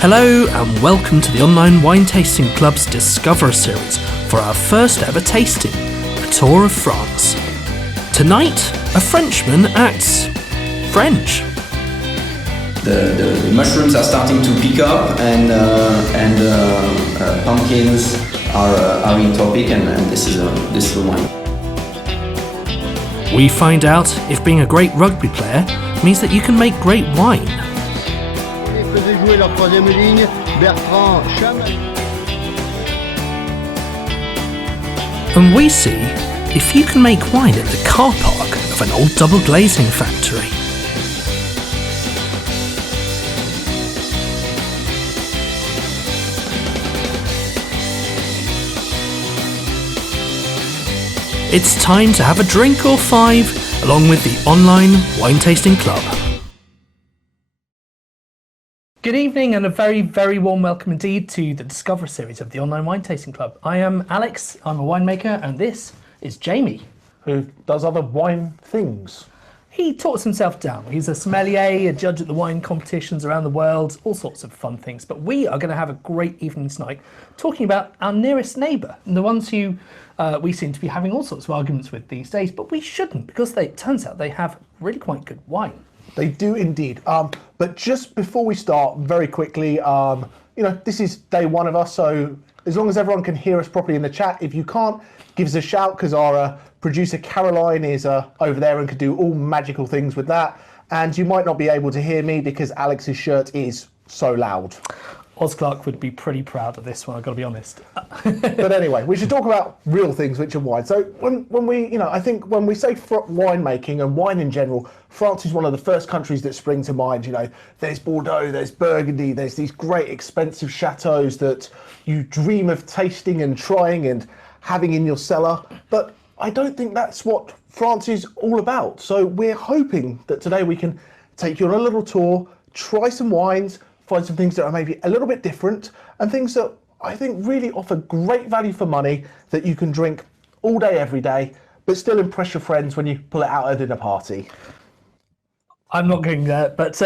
Hello and welcome to the Online Wine Tasting Club's Discover series for our first ever tasting, a tour of France. Tonight, a Frenchman acts French. The mushrooms are starting to pick up and pumpkins are in topic and this is a wine. We find out if being a great rugby player means that you can make great wine. Faisait jouer leur troisième ligne, Bertrand, And we see if you can make wine at the car park of an old double glazing factory. It's time to have a drink or five along with the Online Wine Tasting Club. Good evening and a very, very warm welcome indeed to the Discover series of the Online Wine Tasting Club. I am Alex, I'm a winemaker, and this is Jamie. Who does other wine things. He talks himself down. He's a sommelier, a judge at the wine competitions around the world, all sorts of fun things. But we are going to have a great evening tonight talking about our nearest neighbour and the ones who we seem to be having all sorts of arguments with these days, but we shouldn't because it turns out they have really quite good wine. They do indeed. But just before we start, very quickly, this is day one of us, so as long as everyone can hear us properly in the chat, if you can't, give us a shout because our producer Caroline is over there and could do all magical things with that. And you might not be able to hear me because Alex's shirt is so loud. Oz Clark would be pretty proud of this one, I've got to be honest. But anyway, we should talk about real things, which are wine. So when we, I think when we say winemaking and wine in general, France is one of the first countries that spring to mind. There's Bordeaux, there's Burgundy, there's these great expensive chateaus that you dream of tasting and trying and having in your cellar. But I don't think that's what France is all about. So we're hoping that today we can take you on a little tour, try some wines, find some things that are maybe a little bit different and things that I think really offer great value for money that you can drink all day, every day, but still impress your friends when you pull it out at a dinner party. I'm not going there, but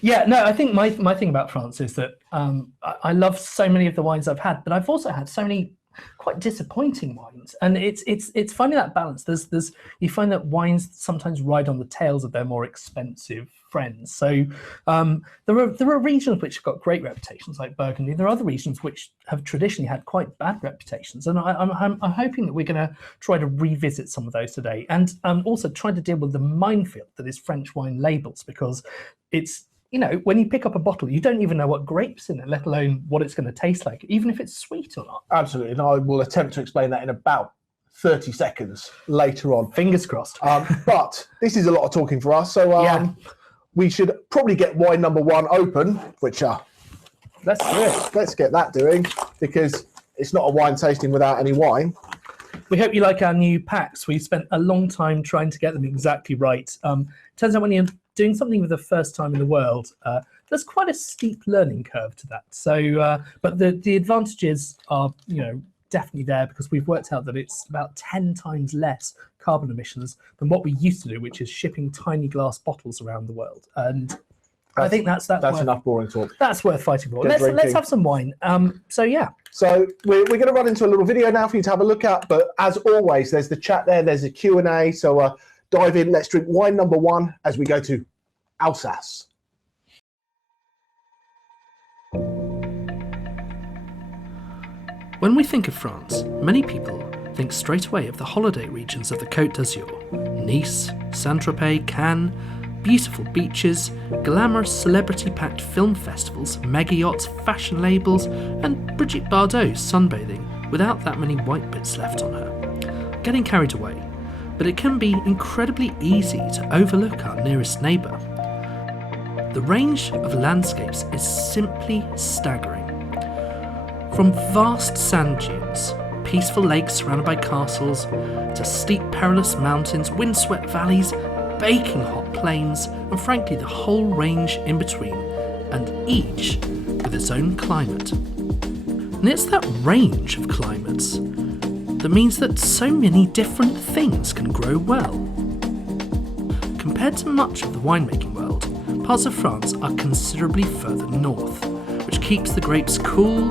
yeah, no, I think my thing about France is that I love so many of the wines I've had, but I've also had so many quite disappointing wines, and it's finding that balance. There's you find that wines sometimes ride on the tails of their more expensive friends. So there are regions which have got great reputations like Burgundy. There are other regions which have traditionally had quite bad reputations, and I'm hoping that we're going to try to revisit some of those today, and also try to deal with the minefield that is French wine labels, because it's when you pick up a bottle, you don't even know what grape's in it, let alone what it's going to taste like, even if it's sweet or not. Absolutely, and I will attempt to explain that in about 30 seconds later on. Fingers crossed. But this is a lot of talking for us, so yeah. We should probably get wine number one open, which let's do it. Let's get that doing, because it's not a wine tasting without any wine. We hope you like our new packs. We spent a long time trying to get them exactly right. Turns out when you're doing something for the first time in the world, there's quite a steep learning curve to that. So, but the advantages are, definitely there, because we've worked out that it's about 10 times less carbon emissions than what we used to do, which is shipping tiny glass bottles around the world. And I think that's enough boring talk. That's worth fighting for. Let's have some wine. So yeah. So we're going to run into a little video now for you to have a look at. But as always, there's the chat there. There's a Q&A. So dive in. Let's drink wine number one as we go to Alsace. When we think of France, many people think straight away of the holiday regions of the Côte d'Azur. Nice, Saint-Tropez, Cannes, beautiful beaches, glamorous celebrity-packed film festivals, mega yachts, fashion labels, and Brigitte Bardot sunbathing without that many white bits left on her. Getting carried away, but it can be incredibly easy to overlook our nearest neighbour. The range of landscapes is simply staggering. From vast sand dunes, peaceful lakes surrounded by castles, to steep perilous mountains, windswept valleys, baking hot plains, and frankly the whole range in between, and each with its own climate. And it's that range of climates that means that so many different things can grow well. Compared to much of the winemaking world, parts of France are considerably further north, which keeps the grapes cool,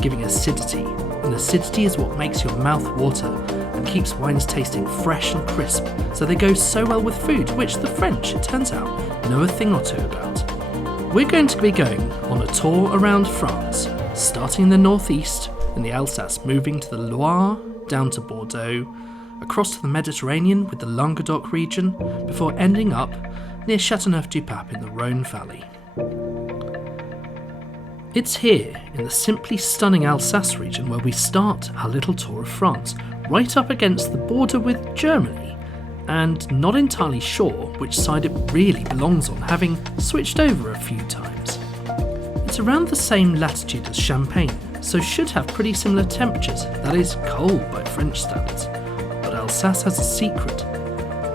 giving acidity. And acidity is what makes your mouth water and keeps wines tasting fresh and crisp, so they go so well with food, which the French, it turns out, know a thing or two about. We're going to be going on a tour around France, starting in the northeast, in the Alsace, moving to the Loire, down to Bordeaux, across to the Mediterranean with the Languedoc region, before ending up near CHâTEAUNEUF-DU-PAPE in the Rhone Valley. It's here, in the simply stunning Alsace region, where we start our little tour of France, right up against the border with Germany, and not entirely sure which side it really belongs on, having switched over a few times. It's around the same latitude as Champagne, so should have pretty similar temperatures, that is, cold by French standards. But Alsace has a secret.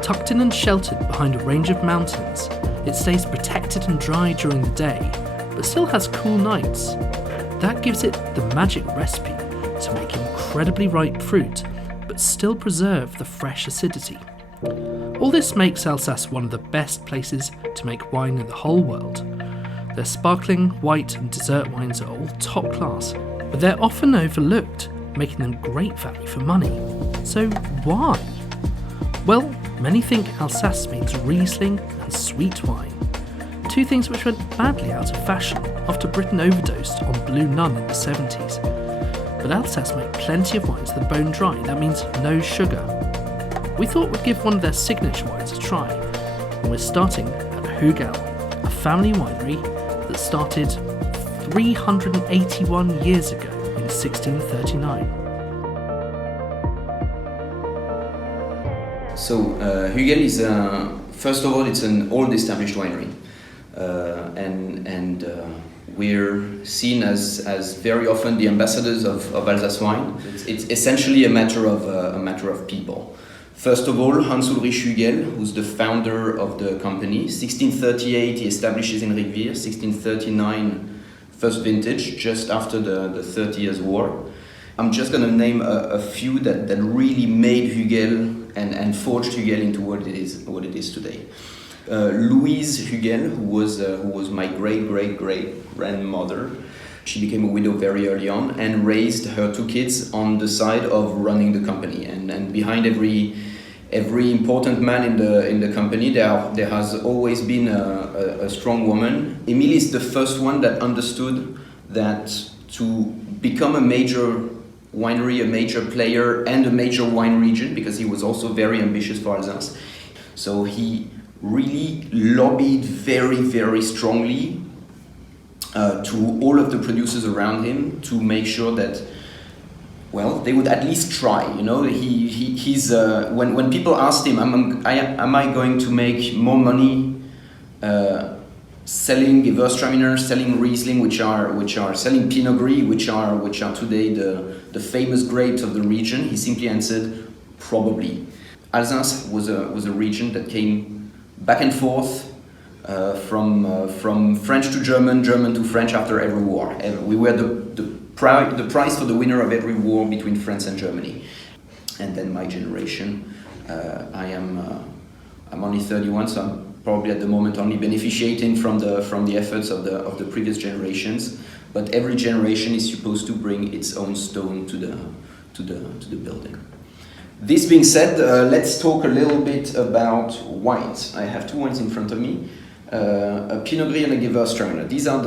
Tucked in and sheltered behind a range of mountains, it stays protected and dry during the day, but still has cool nights. That gives it the magic recipe to make incredibly ripe fruit, but still preserve the fresh acidity. All this makes Alsace one of the best places to make wine in the whole world. Their sparkling, white and dessert wines are all top class, but they're often overlooked, making them great value for money. So why? Well, many think Alsace means Riesling and sweet wine. Two things which went badly out of fashion after Britain overdosed on Blue Nun in the 70s. But Alsace make plenty of wines that are bone dry, that means no sugar. We thought we'd give one of their signature wines a try, and we're starting at Hugel, a family winery that started 381 years ago in 1639. So Hugel is, first of all, it's an old established winery. And we're seen as very often the ambassadors of Alsace wine. It's essentially a matter of people. First of all, Hans Ulrich Hugel, who's the founder of the company. 1638 he establishes in Rivière, 1639 first vintage, just after the 30 Years' War. I'm just going to name a few that really made Hugel and forged Hugel into what it is today. Louise Hugel, who was my great-great-great-grandmother. She became a widow very early on and raised her two kids on the side of running the company. And behind every important man in the company, there has always been a strong woman. Émilie is the first one that understood that to become a major winery, a major player, and a major wine region, because he was also very ambitious for Alsace. So he really lobbied very, very strongly to all of the producers around him to make sure that, well, they would at least try. You know, he's when people asked him, am I going to make more money selling Gewürztraminer, selling Riesling, which are selling Pinot Gris, which are today the famous grapes of the region? He simply answered, probably. Alsace was a region that came back and forth from French to German, German to French after every war. We were the prize for the winner of every war between France and Germany. And then my generation, I'm only 31, so I'm probably at the moment only beneficiating from the efforts of the previous generations. But every generation is supposed to bring its own stone to the building. This being said, let's talk a little bit about wines. I have two wines in front of me, a Pinot Gris and a Gewürztraminer. These are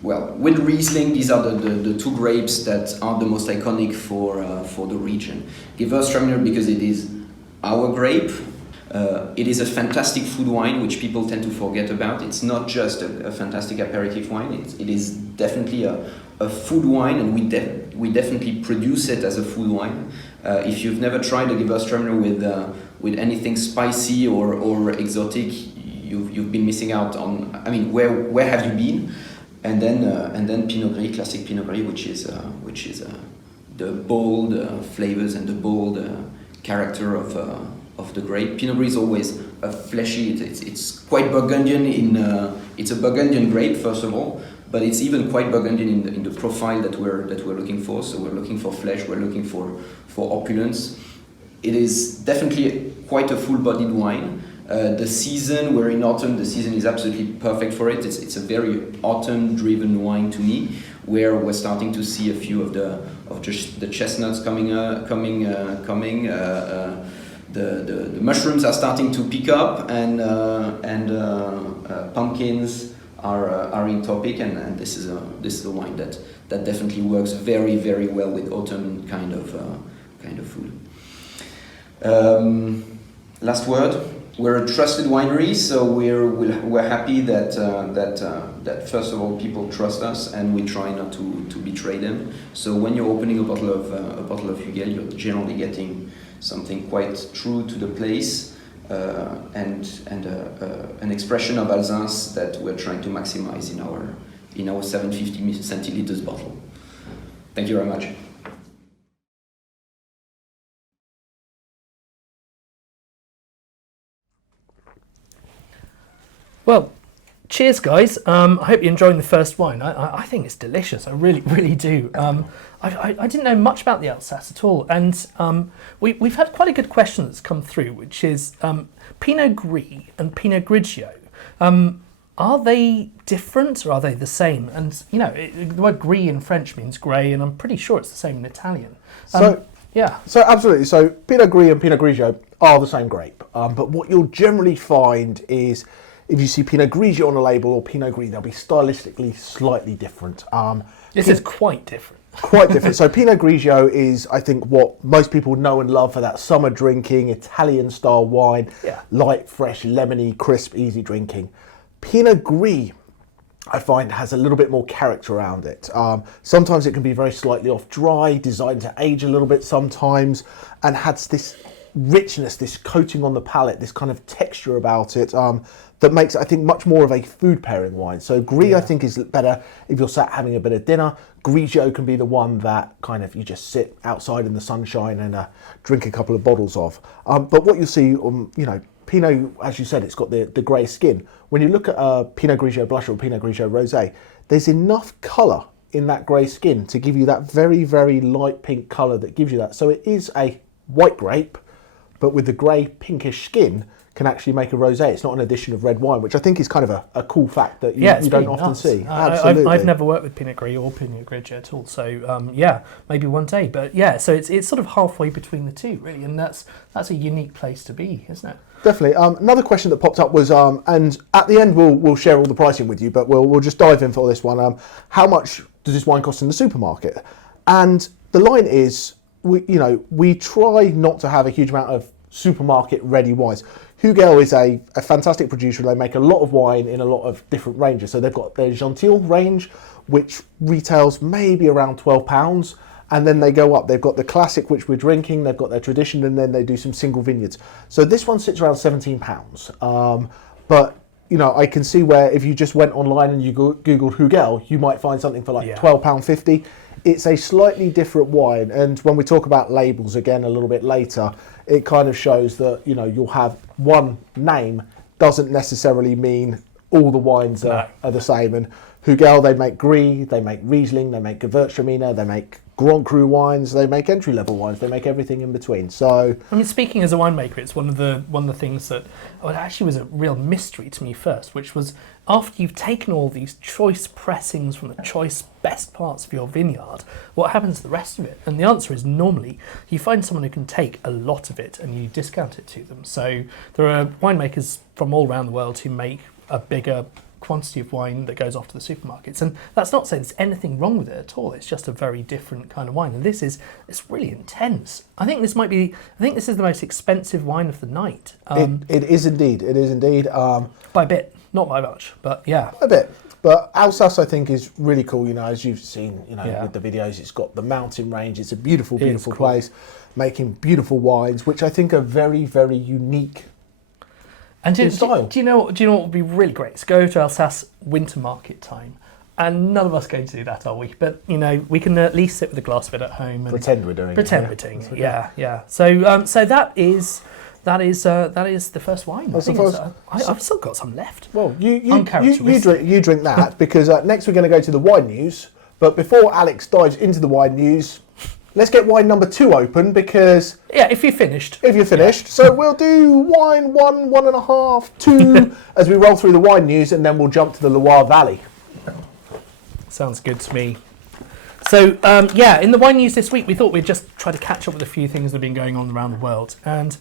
with Riesling, these are the two grapes that are the most iconic for the region. Gewürztraminer because it is our grape. It is a fantastic food wine, which people tend to forget about. It's not just a fantastic aperitif wine. It is definitely a food wine, and we definitely produce it as a food wine. If you've never tried a Gewürztraminer with anything spicy or exotic, you've been missing out on. I mean, where have you been? And then Pinot Gris, classic Pinot Gris, which is the bold flavors and the bold character of the grape. Pinot Gris is always a fleshy. It's quite Burgundian it's a Burgundian grape first of all, but it's even quite Burgundian in the profile that we're looking for. So we're looking for flesh. We're looking for opulence. It is definitely quite a full-bodied wine. The season, we're in autumn, the season is absolutely perfect for it. It's a very autumn-driven wine to me, where we're starting to see a few of the chestnuts coming. The mushrooms are starting to pick up, and pumpkins are in topic, and this is a wine that definitely works very, very well with autumn kind of food. Last word. We're a trusted winery, so we're happy that first of all people trust us, and we try not to betray them. So when you're opening a bottle of Hugel, you're generally getting something quite true to the place, and an expression of Alsace that we're trying to maximize in our 750 centiliters bottle. Thank you very much. Well, cheers, guys. I hope you're enjoying the first wine. I think it's delicious. I really, really do. I didn't know much about the Alsace at all, and we've had quite a good question that's come through, which is Pinot Gris and Pinot Grigio. Are they different or are they the same? And the word Gris in French means grey, and I'm pretty sure it's the same in Italian. Yeah. So absolutely. So Pinot Gris and Pinot Grigio are the same grape, but what you'll generally find is, if you see Pinot Grigio on a label or Pinot Gris, they'll be stylistically slightly different. This is quite different. Quite different. So Pinot Grigio is, I think, what most people know and love for that summer drinking, Italian-style wine. Yeah. Light, fresh, lemony, crisp, easy drinking. Pinot Gris, I find, has a little bit more character around it. Sometimes it can be very slightly off dry, designed to age a little bit sometimes, and has this richness, this coating on the palate, this kind of texture about it, that makes it, I think, much more of a food pairing wine. So Gris, I think, is better if you're sat having a bit of dinner. Grigio can be the one that kind of you just sit outside in the sunshine and drink a couple of bottles of. But what you'll see, Pinot, as you said, it's got the grey skin. When you look at Pinot Grigio Blush or Pinot Grigio Rosé, there's enough colour in that grey skin to give you that very, very light pink colour that gives you that. So it is a white grape, but with the grey pinkish skin, can actually make a rosé. It's not an addition of red wine, which I think is kind of a cool fact that you don't often see. Absolutely. I've never worked with Pinot Gris or Pinot Grigio at all, so maybe one day. But so it's sort of halfway between the two, really, and that's a unique place to be, isn't it? Definitely. Another question that popped up was, and at the end we'll share all the pricing with you, but we'll just dive in for this one. How much does this wine cost in the supermarket? And the line is, we try not to have a huge amount of supermarket ready wines. Hugel is a fantastic producer. They make a lot of wine in a lot of different ranges. So they've got their Gentil range, which retails maybe around £12. And then they go up. They've got the classic, which we're drinking. They've got their tradition, and then they do some single vineyards. So this one sits around £17. But I can see where if you just went online and you Googled Hugel, you might find something for like £12.50. It's a slightly different wine, and when we talk about labels again a little bit later, it kind of shows that you'll have one name doesn't necessarily mean all the wines are the same. And Hugel, they make Gris, they make Riesling, they make Gewürztraminer, they make Grand Cru wines, they make entry-level wines, they make everything in between. So, I mean, speaking as a winemaker, it's one of the things that actually was a real mystery to me first, which was after you've taken all these choice pressings from the choice best parts of your vineyard, what happens to the rest of it? And the answer is normally you find someone who can take a lot of it and you discount it to them. So there are winemakers from all around the world who make a bigger quantity of wine that goes off to the supermarkets, and that's not saying there's anything wrong with it at all. It's just a very different kind of wine, and it's really intense. I think this is the most expensive wine of the night. It is indeed. By a bit, not by much, but yeah, a bit. But Alsace, I think, is really cool. As you've seen, with the videos, it's got the mountain range. It's a beautiful place, making beautiful wines, which I think are very, very unique. And do you know what would be really great? Is go to Alsace winter market time, and none of us going to do that, are we? But we can at least sit with a glass of it at home and pretend we're doing it. Yeah. So that is the first wine. I've still got some left. Well, you drink that because next we're going to go to the wine news. But before Alex dives into the wine news, let's get wine number 2 open because... Yeah, if you're finished. If you're finished. Yeah. So we'll do wine 1, 1.5, 2 as we roll through the wine news, and then we'll jump to the Loire Valley. Sounds good to me. So, in the wine news this week, we thought we'd just try to catch up with a few things that have been going on around the world. And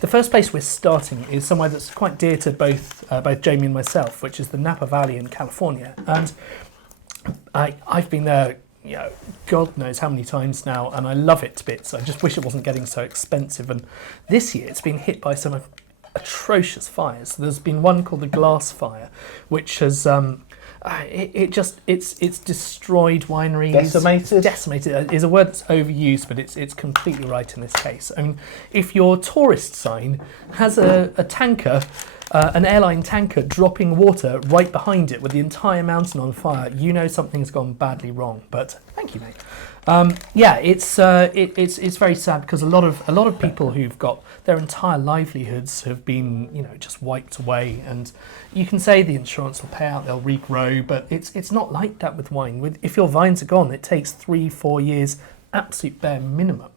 the first place we're starting is somewhere that's quite dear to both Jamie and myself, which is the Napa Valley in California. And I've been there, God knows how many times now, and I love it to bits. I just wish it wasn't getting so expensive. And this year, it's been hit by some atrocious fires. There's been one called the Glass Fire, which has... It's destroyed wineries. Decimated is a word that's overused, but it's completely right in this case. I mean, if your tourist sign has a tanker, an airline tanker dropping water right behind it with the entire mountain on fire, you know something's gone badly wrong. But thank you, mate. It's very sad because a lot of people who've got their entire livelihoods have been just wiped away, and you can say the insurance will pay out, they'll regrow, but it's not like that with wine. If your vines are gone, it takes 3-4 years, absolute bare minimum,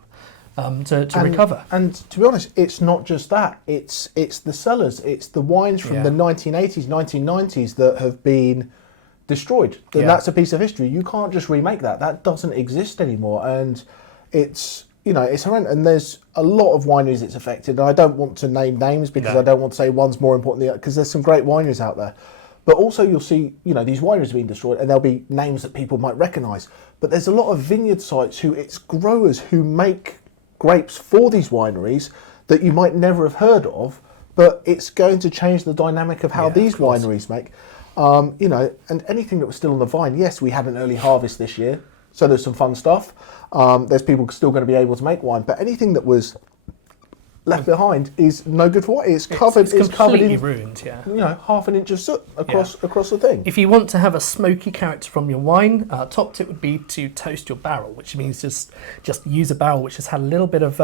to recover. And to be honest, it's not just that. It's the cellars. It's the wines from the 1980s, 1990s that have been destroyed. That's a piece of history. You can't just remake that. That doesn't exist anymore. And it's horrendous. And there's a lot of wineries it's affected. And I don't want to name names because I don't want to say one's more important than the other, because there's some great wineries out there. But also you'll see, these wineries being destroyed, and there'll be names that people might recognise. But there's a lot of vineyard sites it's growers who make grapes for these wineries that you might never have heard of, but it's going to change the dynamic of how these wineries make. And anything that was still on the vine, yes, we had an early harvest this year, so there's some fun stuff. There's people still going to be able to make wine, but anything that was left behind is no good for what? It's completely ruined, half an inch of soot across the thing. If you want to have a smoky character from your wine, top tip would be to toast your barrel, which means just use a barrel which has had a little bit of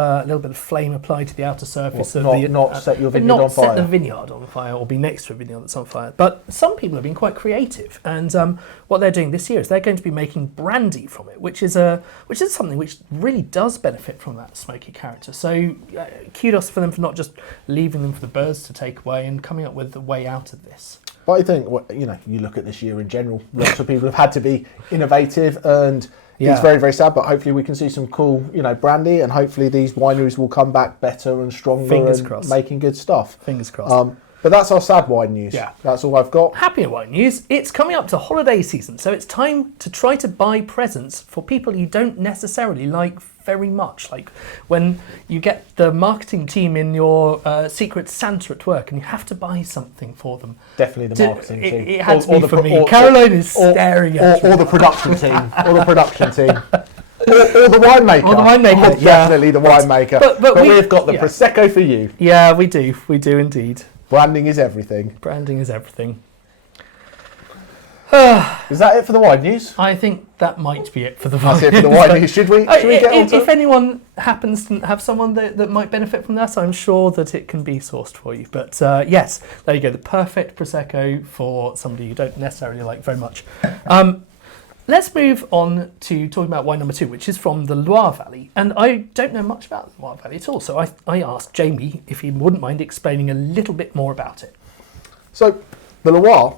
flame applied to the outer surface not set your vineyard on fire. Not set the vineyard on fire or be next to a vineyard that's on fire. But some people have been quite creative, and what they're doing this year is they're going to be making brandy from it, which is something which really does benefit from that smoky character. So kudos for them for not just leaving them for the birds to take away and coming up with a way out of this. But I think, you look at this year in general, lots of people have had to be innovative, and it's very, very sad, but hopefully we can see some cool, brandy, and hopefully these wineries will come back better and stronger. Fingers and crossed. Making good stuff. Fingers crossed. But that's our sad wine news. Yeah. That's all I've got. Happier wine news. It's coming up to holiday season, so it's time to try to buy presents for people you don't necessarily like very much. Like when you get the marketing team in your Secret Santa at work and you have to buy something for them. Definitely the marketing team. It had to be for me. Caroline is staring at me. Or the production team. Or the production team. Or the winemaker. Or the winemaker, definitely the winemaker. But we've got the Prosecco for you. Yeah, we do. We do indeed. Branding is everything. Branding is everything. Is that it for the wine news? I think that might be it for the wine news. That's it for the wine news. Should we get on to If anyone happens to have someone that might benefit from that, I'm sure that it can be sourced for you. But yes, there you go. The perfect Prosecco for somebody you don't necessarily like very much. Let's move on to talking about wine number 2, which is from the Loire Valley. And I don't know much about the Loire Valley at all, so I asked Jamie if he wouldn't mind explaining a little bit more about it. So, the Loire,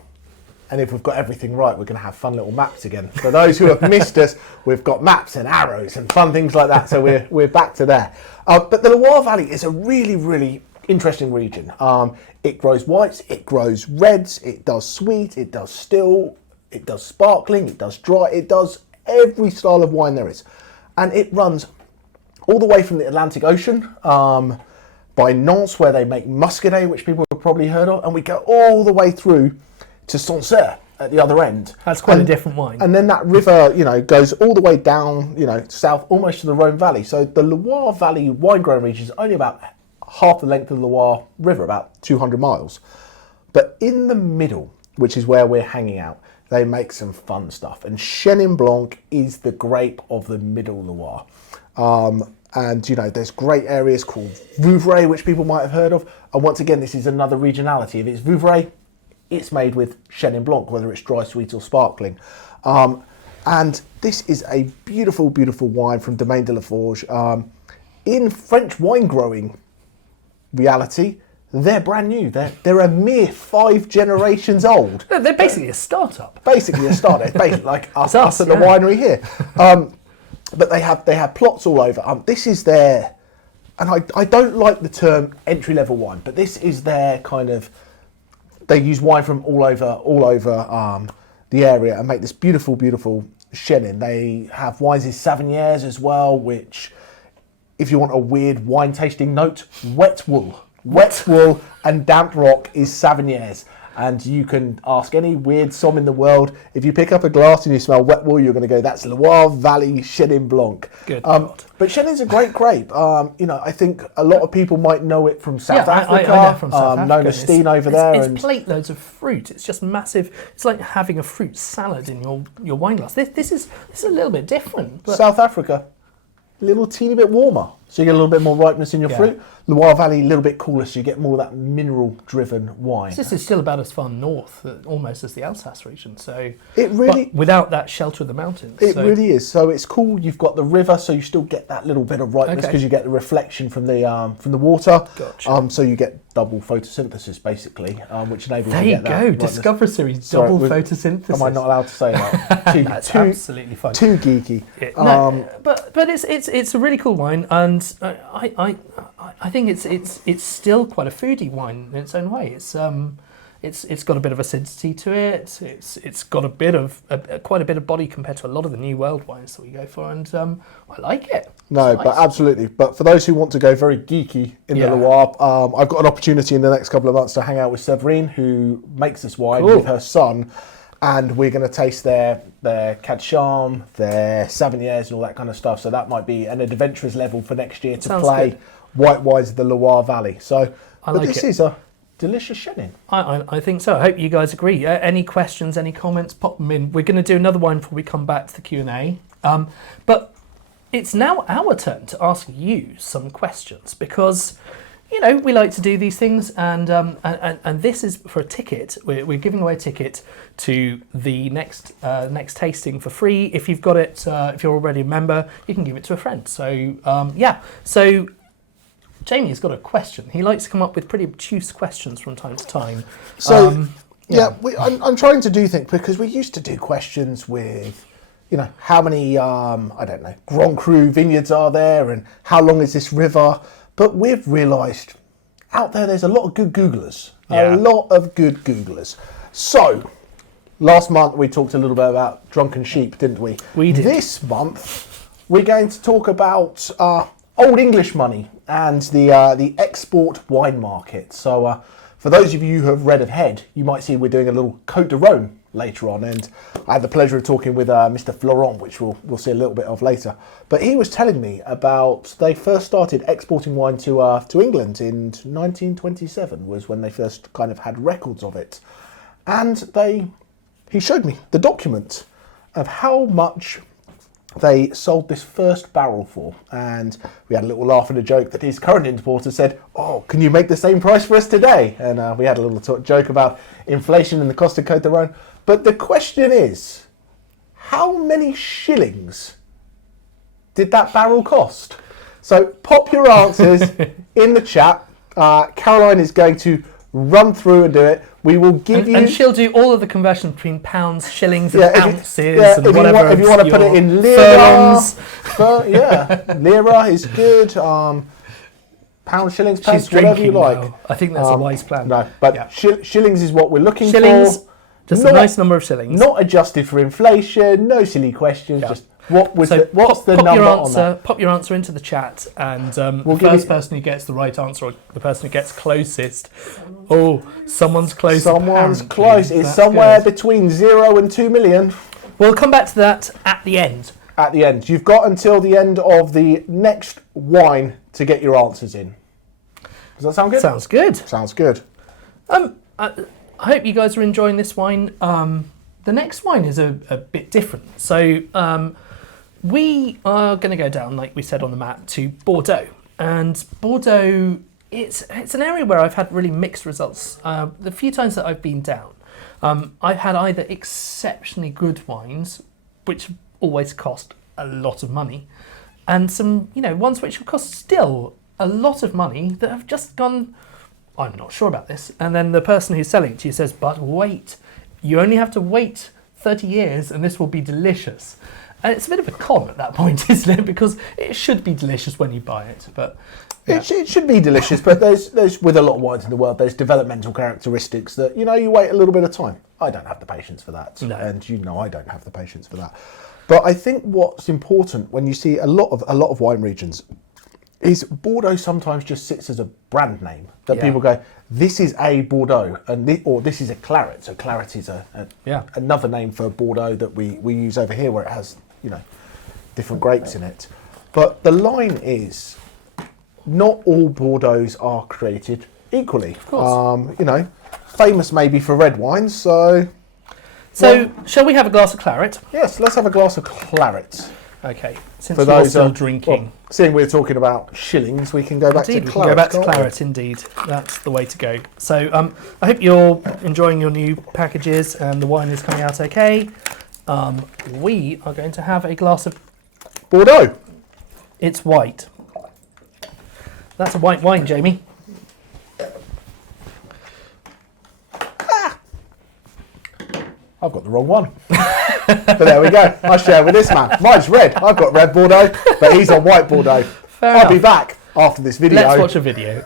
and if we've got everything right, we're going to have fun little maps again. For those who have missed us, we've got maps and arrows and fun things like that, so we're back to there. But the Loire Valley is a really, really interesting region. It grows whites, it grows reds, it does sweet, it does still, it does sparkling, it does dry, it does every style of wine there is. And it runs all the way from the Atlantic Ocean, by Nantes, where they make Muscadet, which people have probably heard of, and we go all the way through to Sancerre at the other end. That's quite a different wine. And then that river, goes all the way down, south, almost to the Rhone Valley. So the Loire Valley wine growing region is only about half the length of the Loire River, about 200 miles. But in the middle, which is where we're hanging out, they make some fun stuff. And Chenin Blanc is the grape of the middle Loire. And, there's great areas called Vouvray, which people might have heard of. And once again, this is another regionality. If it's Vouvray, it's made with Chenin Blanc, whether it's dry, sweet or sparkling. And this is a beautiful, beautiful wine from Domaine de la Forge. In French wine growing reality, they're brand new. They're a mere 5 generations old. They're basically a startup. Basically a startup. It's basically like us at the yeah. winery here. But they have plots all over. This is their, and I don't like the term entry level wine, but this is their kind of. They use wine from all over the area and make this beautiful, beautiful Chenin. They have wines in Sauvigniers as well, which, if you want a weird wine tasting note, wet wool and damp rock is Sauvigniers. And you can ask any weird somm in the world, if you pick up a glass and you smell wet wool, you're going to go, that's Loire Valley Chenin Blanc. Good God. But Chenin's a great grape. I think a lot of people might know it from South Africa. I know from South Africa. Known as Steen over there. It's plate loads of fruit. It's just massive. It's like having a fruit salad in your wine glass. This is a little bit different. But South Africa, a little teeny bit warmer, so you get a little bit more ripeness in your fruit. Loire Valley, a little bit cooler, so you get more of that mineral-driven wine. This is still about as far north, almost as the Alsace region. So it really, but without that shelter of the mountains. It really is. So it's cool. You've got the river, so you still get that little bit of ripeness because you get the reflection from the water. Gotcha. So you get double photosynthesis basically, which enables there you you to get that go. ripeness. Discover Series double photosynthesis. Am I not allowed to say that? That's absolutely fine. Too geeky. But it's a really cool wine, and I think it's still quite a foodie wine in its own way. It's got a bit of acidity to it. It's got a bit of quite a bit of body compared to a lot of the New World wines that we go for, and I like it. No, but absolutely. But for those who want to go very geeky in the Loire, I've got an opportunity in the next couple of months to hang out with Séverine, who makes this wine with her son, and we're going to taste their Cadcham, their Sauvigniers, and all that kind of stuff. So that might be an adventurous level for next year to Sounds play good. white wines of the Loire Valley. So, this is a delicious Chenin. I think so. I hope you guys agree. Any questions, any comments, pop them in. We're going to do another one before we come back to the Q&A. But it's now our turn to ask you some questions because, we like to do these things, and this is for a ticket. We're giving away a ticket to the next tasting for free. If you've got it, if you're already a member, you can give it to a friend. So So Jamie's got a question. He likes to come up with pretty obtuse questions from time to time. So I'm trying to do things because we used to do questions with, how many Grand Cru vineyards are there and how long is this river. But we've realised out there's a lot of good Googlers. Yeah. A lot of good Googlers. So, last month we talked a little bit about drunken sheep, didn't we? We did. This month we're going to talk about Old English money and the export wine market. So, for those of you who have read ahead, you might see we're doing a little Côte de Rhone later on, and I had the pleasure of talking with Mr. Florent, which we'll see a little bit of later. But he was telling me about they first started exporting wine to England in 1927 was when they first kind of had records of it, and he showed me the document of how much they sold this first barrel for, and we had a little laugh and a joke that his current importer said, "Oh, can you make the same price for us today?" And we had a little joke about inflation and the cost of Côte de Rhone. But the question is, how many shillings did that barrel cost? So pop your answers in the chat. Caroline is going to run through and do it. We will give you... And she'll do all of the conversion between pounds, shillings, and ounces, and if whatever. If you want to put it in lira, lira is good. Pounds, shillings, pence, whatever you like. Now. I think that's a wise plan. No, but shillings is what we're looking shillings, for. Just a nice number of shillings. Not adjusted for inflation, no silly questions, just what's the number on that? Pop your answer into the chat, and the first person who gets the right answer, or the person who gets closest. Someone's close. Someone's close. It's somewhere between 0 and 2 million. We'll come back to that at the end. At the end. You've got until the end of the next wine to get your answers in. Does that sound good? Sounds good. Sounds good. I hope you guys are enjoying this wine. The next wine is a bit different. So we are going to go down, like we said on the map, to Bordeaux. And Bordeaux, it's an area where I've had really mixed results. The few times that I've been down, I've had either exceptionally good wines which always cost a lot of money, and some, ones which will cost still a lot of money that have just gone, I'm not sure about this. And then the person who's selling it to you says, but wait, you only have to wait 30 years and this will be delicious. And it's a bit of a con at that point, isn't it? Because it should be delicious when you buy it, but... Yeah. It should be delicious, but there's with a lot of wines in the world, there's developmental characteristics that, you wait a little bit of time. I don't have the patience for that. No. And I don't have the patience for that. But I think what's important when you see a lot of wine regions is Bordeaux sometimes just sits as a brand name that people go, this is a Bordeaux, or this is a claret. So claret is another name for Bordeaux that we use over here where it has, different grapes in it. But the line is, not all Bordeaux's are created equally. Of course. Famous maybe for red wines, so... shall we have a glass of claret? Yes, let's have a glass of claret. Okay, since For we're those still drinking. Well, seeing we're talking about shillings, we can go back Indeed, to we claret. can go back to can't we? claret, indeed. That's the way to go. So I hope you're enjoying your new packages and the wine is coming out okay. We are going to have a glass of... Bordeaux. It's white. That's a white wine, Jamie. I've got the wrong one. But there we go. I share with this man. Mine's red. I've got red Bordeaux, but he's on white Bordeaux. I'll be back after this video. Let's watch a video.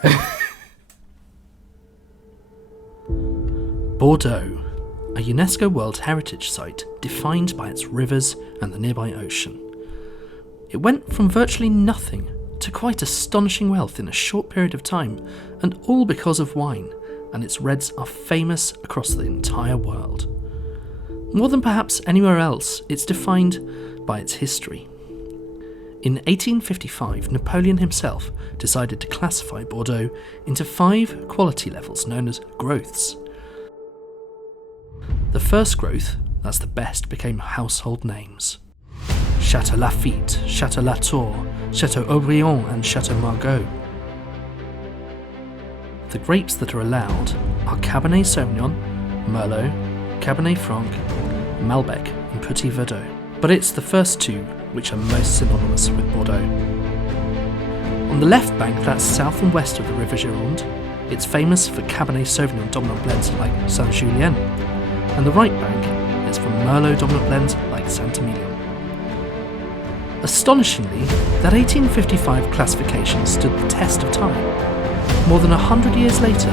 Bordeaux, a UNESCO World Heritage Site defined by its rivers and the nearby ocean. It went from virtually nothing to quite astonishing wealth in a short period of time, and all because of wine, and its reds are famous across the entire world. More than perhaps anywhere else, it's defined by its history. In 1855, Napoleon himself decided to classify Bordeaux into 5 quality levels known as growths. The first growth, that's the best, became household names. Château Lafite, Château Latour, Château Haut-Brion and Château Margaux. The grapes that are allowed are Cabernet Sauvignon, Merlot, Cabernet Franc, Malbec and Petit Verdot, but it's the first 2 which are most synonymous with Bordeaux. On the left bank, that's south and west of the River Gironde, it's famous for Cabernet Sauvignon dominant blends like Saint-Julien, and the right bank is for Merlot dominant blends like Saint-Emilion. Astonishingly, that 1855 classification stood the test of time. More than 100 years later,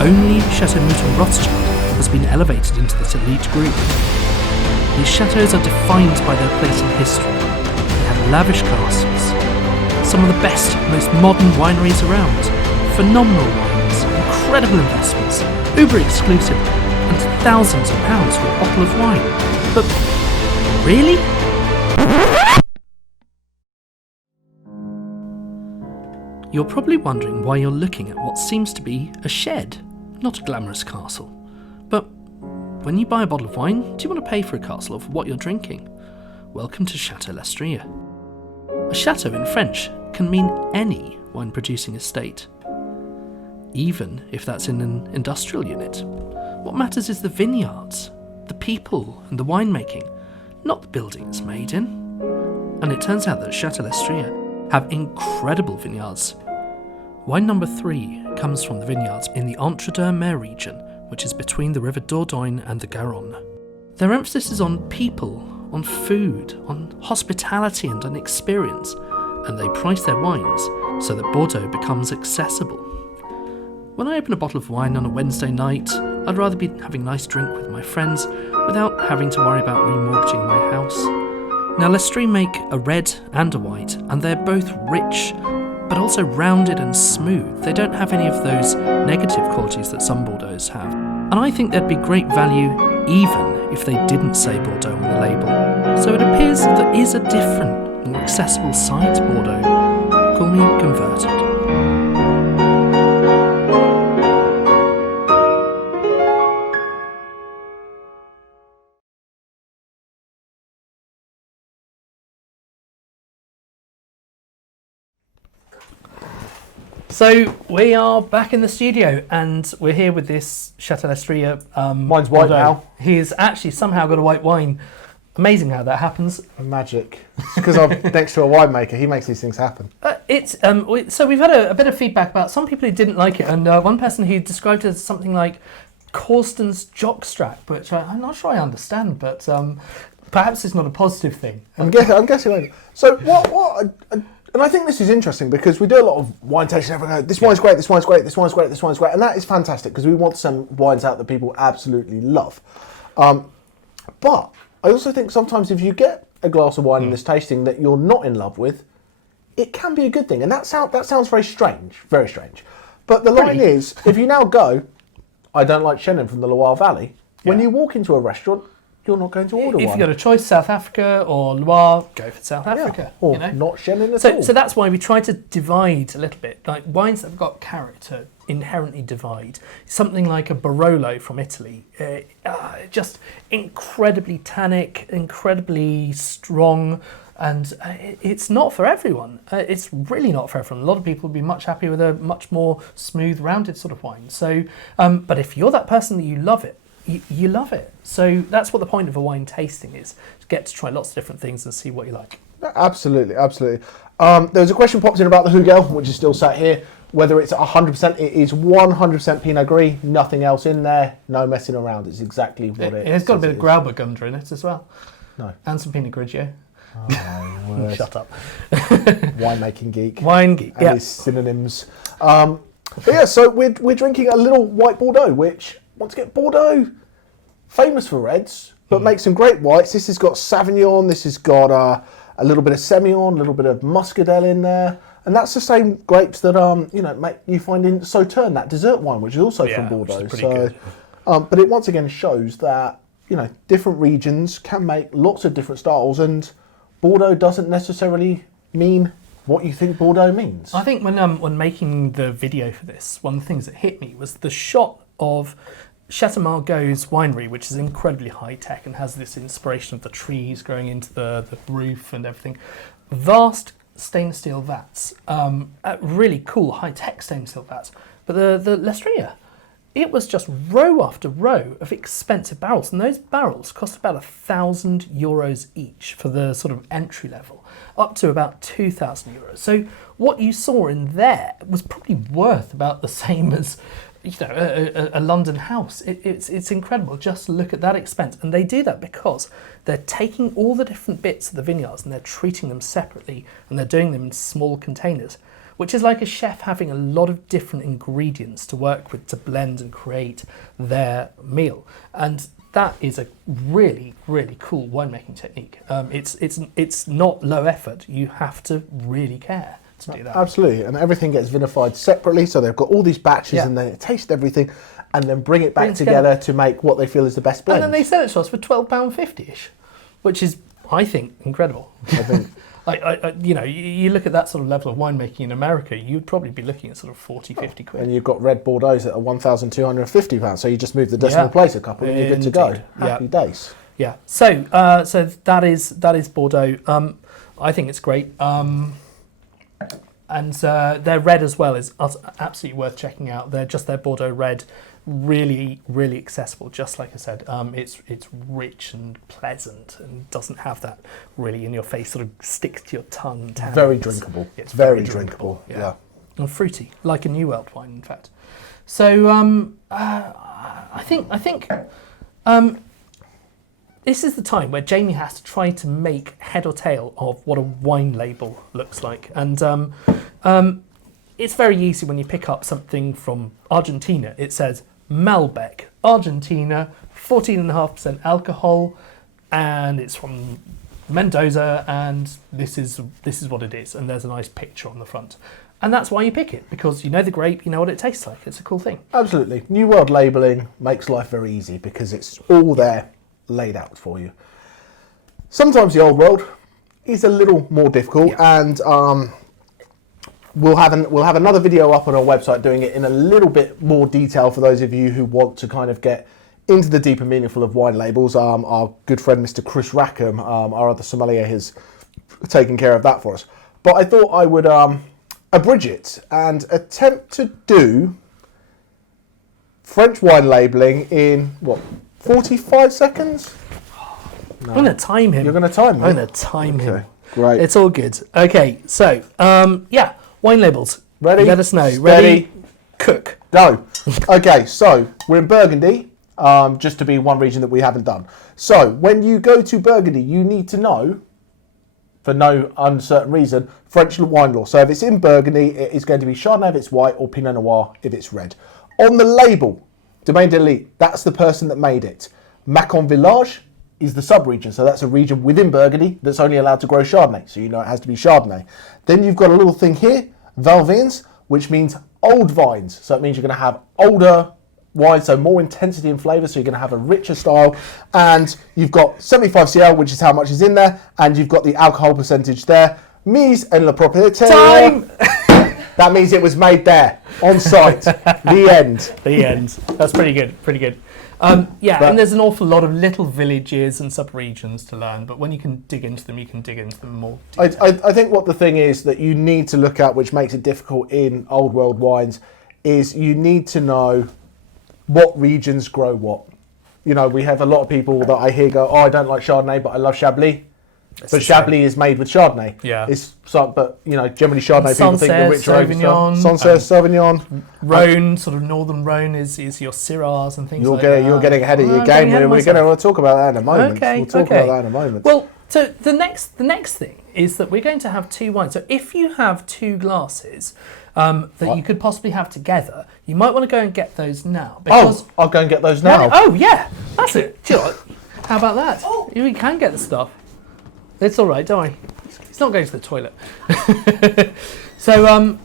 only Chateau Mouton Rothschild has been elevated into this elite group. These chateaux are defined by their place in history. They have lavish castles, some of the best, most modern wineries around, phenomenal wines, incredible investments, uber exclusive, and thousands of pounds for a bottle of wine. But really? You're probably wondering why you're looking at what seems to be a shed, not a glamorous castle. But when you buy a bottle of wine, do you want to pay for a castle of what you're drinking? Welcome to Chateau Lestrille. A chateau in French can mean any wine-producing estate, even if that's in an industrial unit. What matters is the vineyards, the people and the winemaking, not the building it's made in. And it turns out that Chateau Lestrille have incredible vineyards. Wine number 3 comes from the vineyards in the Entre, Deux region, which is between the River Dordogne and the Garonne. Their emphasis is on people, on food, on hospitality and on experience, and they price their wines so that Bordeaux becomes accessible. When I open a bottle of wine on a Wednesday night, I'd rather be having a nice drink with my friends without having to worry about remortgaging my house. Now Lestrille make a red and a white, and they're both rich, but also rounded and smooth. They don't have any of those negative qualities that some Bordeaux have. And I think there'd be great value even if they didn't say Bordeaux on the label. So it appears that there is a different, more accessible side to Bordeaux. Call me converted. So we are back in the studio and we're here with this Chateau Lestrille. Mine's white now. He's actually somehow got a white wine Amazing how that happens. Magic. It's because I'm next to a winemaker. He makes these things happen. So we've had a bit of feedback about some people who didn't like it, and one person who described it as something like Corsten's jockstrap, which I'm not sure I understand, but perhaps it's not a positive thing. I'm guessing later. So and I think this is interesting because we do a lot of wine tasting. Everyone goes, this wine's great, this wine's great, this wine's great, this wine's great, and that is fantastic because we want to send wines out that people absolutely love. But I also think sometimes if you get a glass of wine in this tasting that you're not in love with, it can be a good thing, and that sounds very strange, very strange. But the line is, if you now go, I don't like Chenin from the Loire Valley, when you walk into a restaurant, you're not going to order one. If you've got a choice, South Africa or Loire, go for South Africa. Or not Chenin at all. So that's why we try to divide a little bit. Like wines that have got character inherently divide. Something like a Barolo from Italy, just incredibly tannic, incredibly strong, and it's not for everyone. It's really not for everyone. A lot of people would be much happier with a much more smooth, rounded sort of wine. So, but if you're that person that you love it, you love it. So that's what the point of a wine tasting is, to get to try lots of different things and see what you like. Absolutely, absolutely. There's a question popped in about the Hugel, which is still sat here, whether it's 100%. It is 100% Pinot Gris, nothing else in there, no messing around. It's exactly what it is. It's got a bit of Grauburgunder in it as well. No. And some Pinot Grigio. Oh, my word. Shut up. Winemaking geek. Wine geek, and his synonyms. But yeah, so we're drinking a little white Bordeaux, which, once again, Bordeaux, famous for reds, but makes some great whites. This has got Sauvignon, this has got a little bit of Semillon, a little bit of Muscadel in there. And that's the same grapes that you find in Sauternes, that dessert wine, which is also from Bordeaux. Which is pretty good. But it once again shows that different regions can make lots of different styles, and Bordeaux doesn't necessarily mean what you think Bordeaux means. I think when making the video for this, one of the things that hit me was the shot of Chateau Margaux's winery, which is incredibly high tech and has this inspiration of the trees growing into the roof and everything. Vast stainless steel vats, really cool high tech stainless steel vats. But the Lestrille, it was just row after row of expensive barrels, and those barrels cost about €1,000 each for the sort of entry level, up to about €2,000. So what you saw in there was probably worth about the same as a London house. It's incredible. Just look at that expense, and they do that because they're taking all the different bits of the vineyards and they're treating them separately, and they're doing them in small containers, which is like a chef having a lot of different ingredients to work with to blend and create their meal. And that is a really, really cool winemaking technique. It's not low effort. You have to really care to do that. Absolutely, and everything gets vinified separately, so they've got all these batches and then they taste everything and then bring it back together to make what they feel is the best blend. And then they sell it to us for £12.50ish, which is, I think, incredible. I think you look at that sort of level of winemaking in America, you'd probably be looking at sort of 40, 50 quid. And you've got red Bordeaux that are £1,250, so you just move the decimal place a couple and you're good to go. Happy days. Yeah. So that is Bordeaux. I think it's great. And their red as well is absolutely worth checking out. Their Bordeaux red, really, really accessible. Just like I said, it's rich and pleasant and doesn't have that really in your face sort of stick to your tongue. Very drinkable. It's very drinkable. Yeah. And fruity, like a New World wine, in fact. So I think this is the time where Jamie has to try to make head or tail of what a wine label looks like. And it's very easy when you pick up something from Argentina. It says Malbec, Argentina, 14.5% alcohol, and it's from Mendoza, and this is what it is. And there's a nice picture on the front. And that's why you pick it, because you know the grape, you know what it tastes like. It's a cool thing. Absolutely. New World labelling makes life very easy because it's all there, laid out for you. Sometimes the old world is a little more difficult, and we'll have another video up on our website doing it in a little bit more detail for those of you who want to kind of get into the deeper meaningful of wine labels. Our good friend Mr. Chris Rackham, our other sommelier, has taken care of that for us. But I thought I would abridge it and attempt to do French wine labelling in, 45 seconds? I'm going to time him. You're going to time me? I'm going to time him. Great. It's all good. Okay, so, wine labels. Ready? Let us know. Steady. Ready? Cook. Go. Okay, so we're in Burgundy, just to be one region that we haven't done. So when you go to Burgundy, you need to know, for no uncertain reason, French wine law. So if it's in Burgundy, it is going to be Chardonnay if it's white or Pinot Noir if it's red. On the label, Domaine d'Elite, that's the person that made it. Macon Village is the sub-region, so that's a region within Burgundy that's only allowed to grow Chardonnay, so you know it has to be Chardonnay. Then you've got a little thing here, Valvins, which means old vines. So it means you're going to have older wine, so more intensity in flavour, so you're going to have a richer style. And you've got 75 CL, which is how much is in there, and you've got the alcohol percentage there. Mise en la propriété. Time! That means it was made there, on site. The end. The end. That's pretty good, pretty good. And there's an awful lot of little villages and sub-regions to learn, but when you can dig into them, you can dig into them more. I think what the thing is that you need to look at, which makes it difficult in old world wines, is you need to know what regions grow what. You know, we have a lot of people that I hear go, oh, I don't like Chardonnay, but I love Chablis. But Chablis is made with Chardonnay. Yeah. But, you know, generally Chardonnay people think the richer Sauvignon, Sancerre, Sauvignon. Rhone, sort of northern Rhone is your Syrahs and things like that. You're getting ahead of your game. We'll talk about that in a moment. Okay, we'll talk about that in a moment. Well, so the next thing is that we're going to have two wines. So if you have two glasses that you could possibly have together, you might want to go and get those now. Because I'll go and get those now. Oh, yeah, that's it. Do you know what? How about that? You can get the stuff. It's all right, don't worry. It's not going to the toilet. So,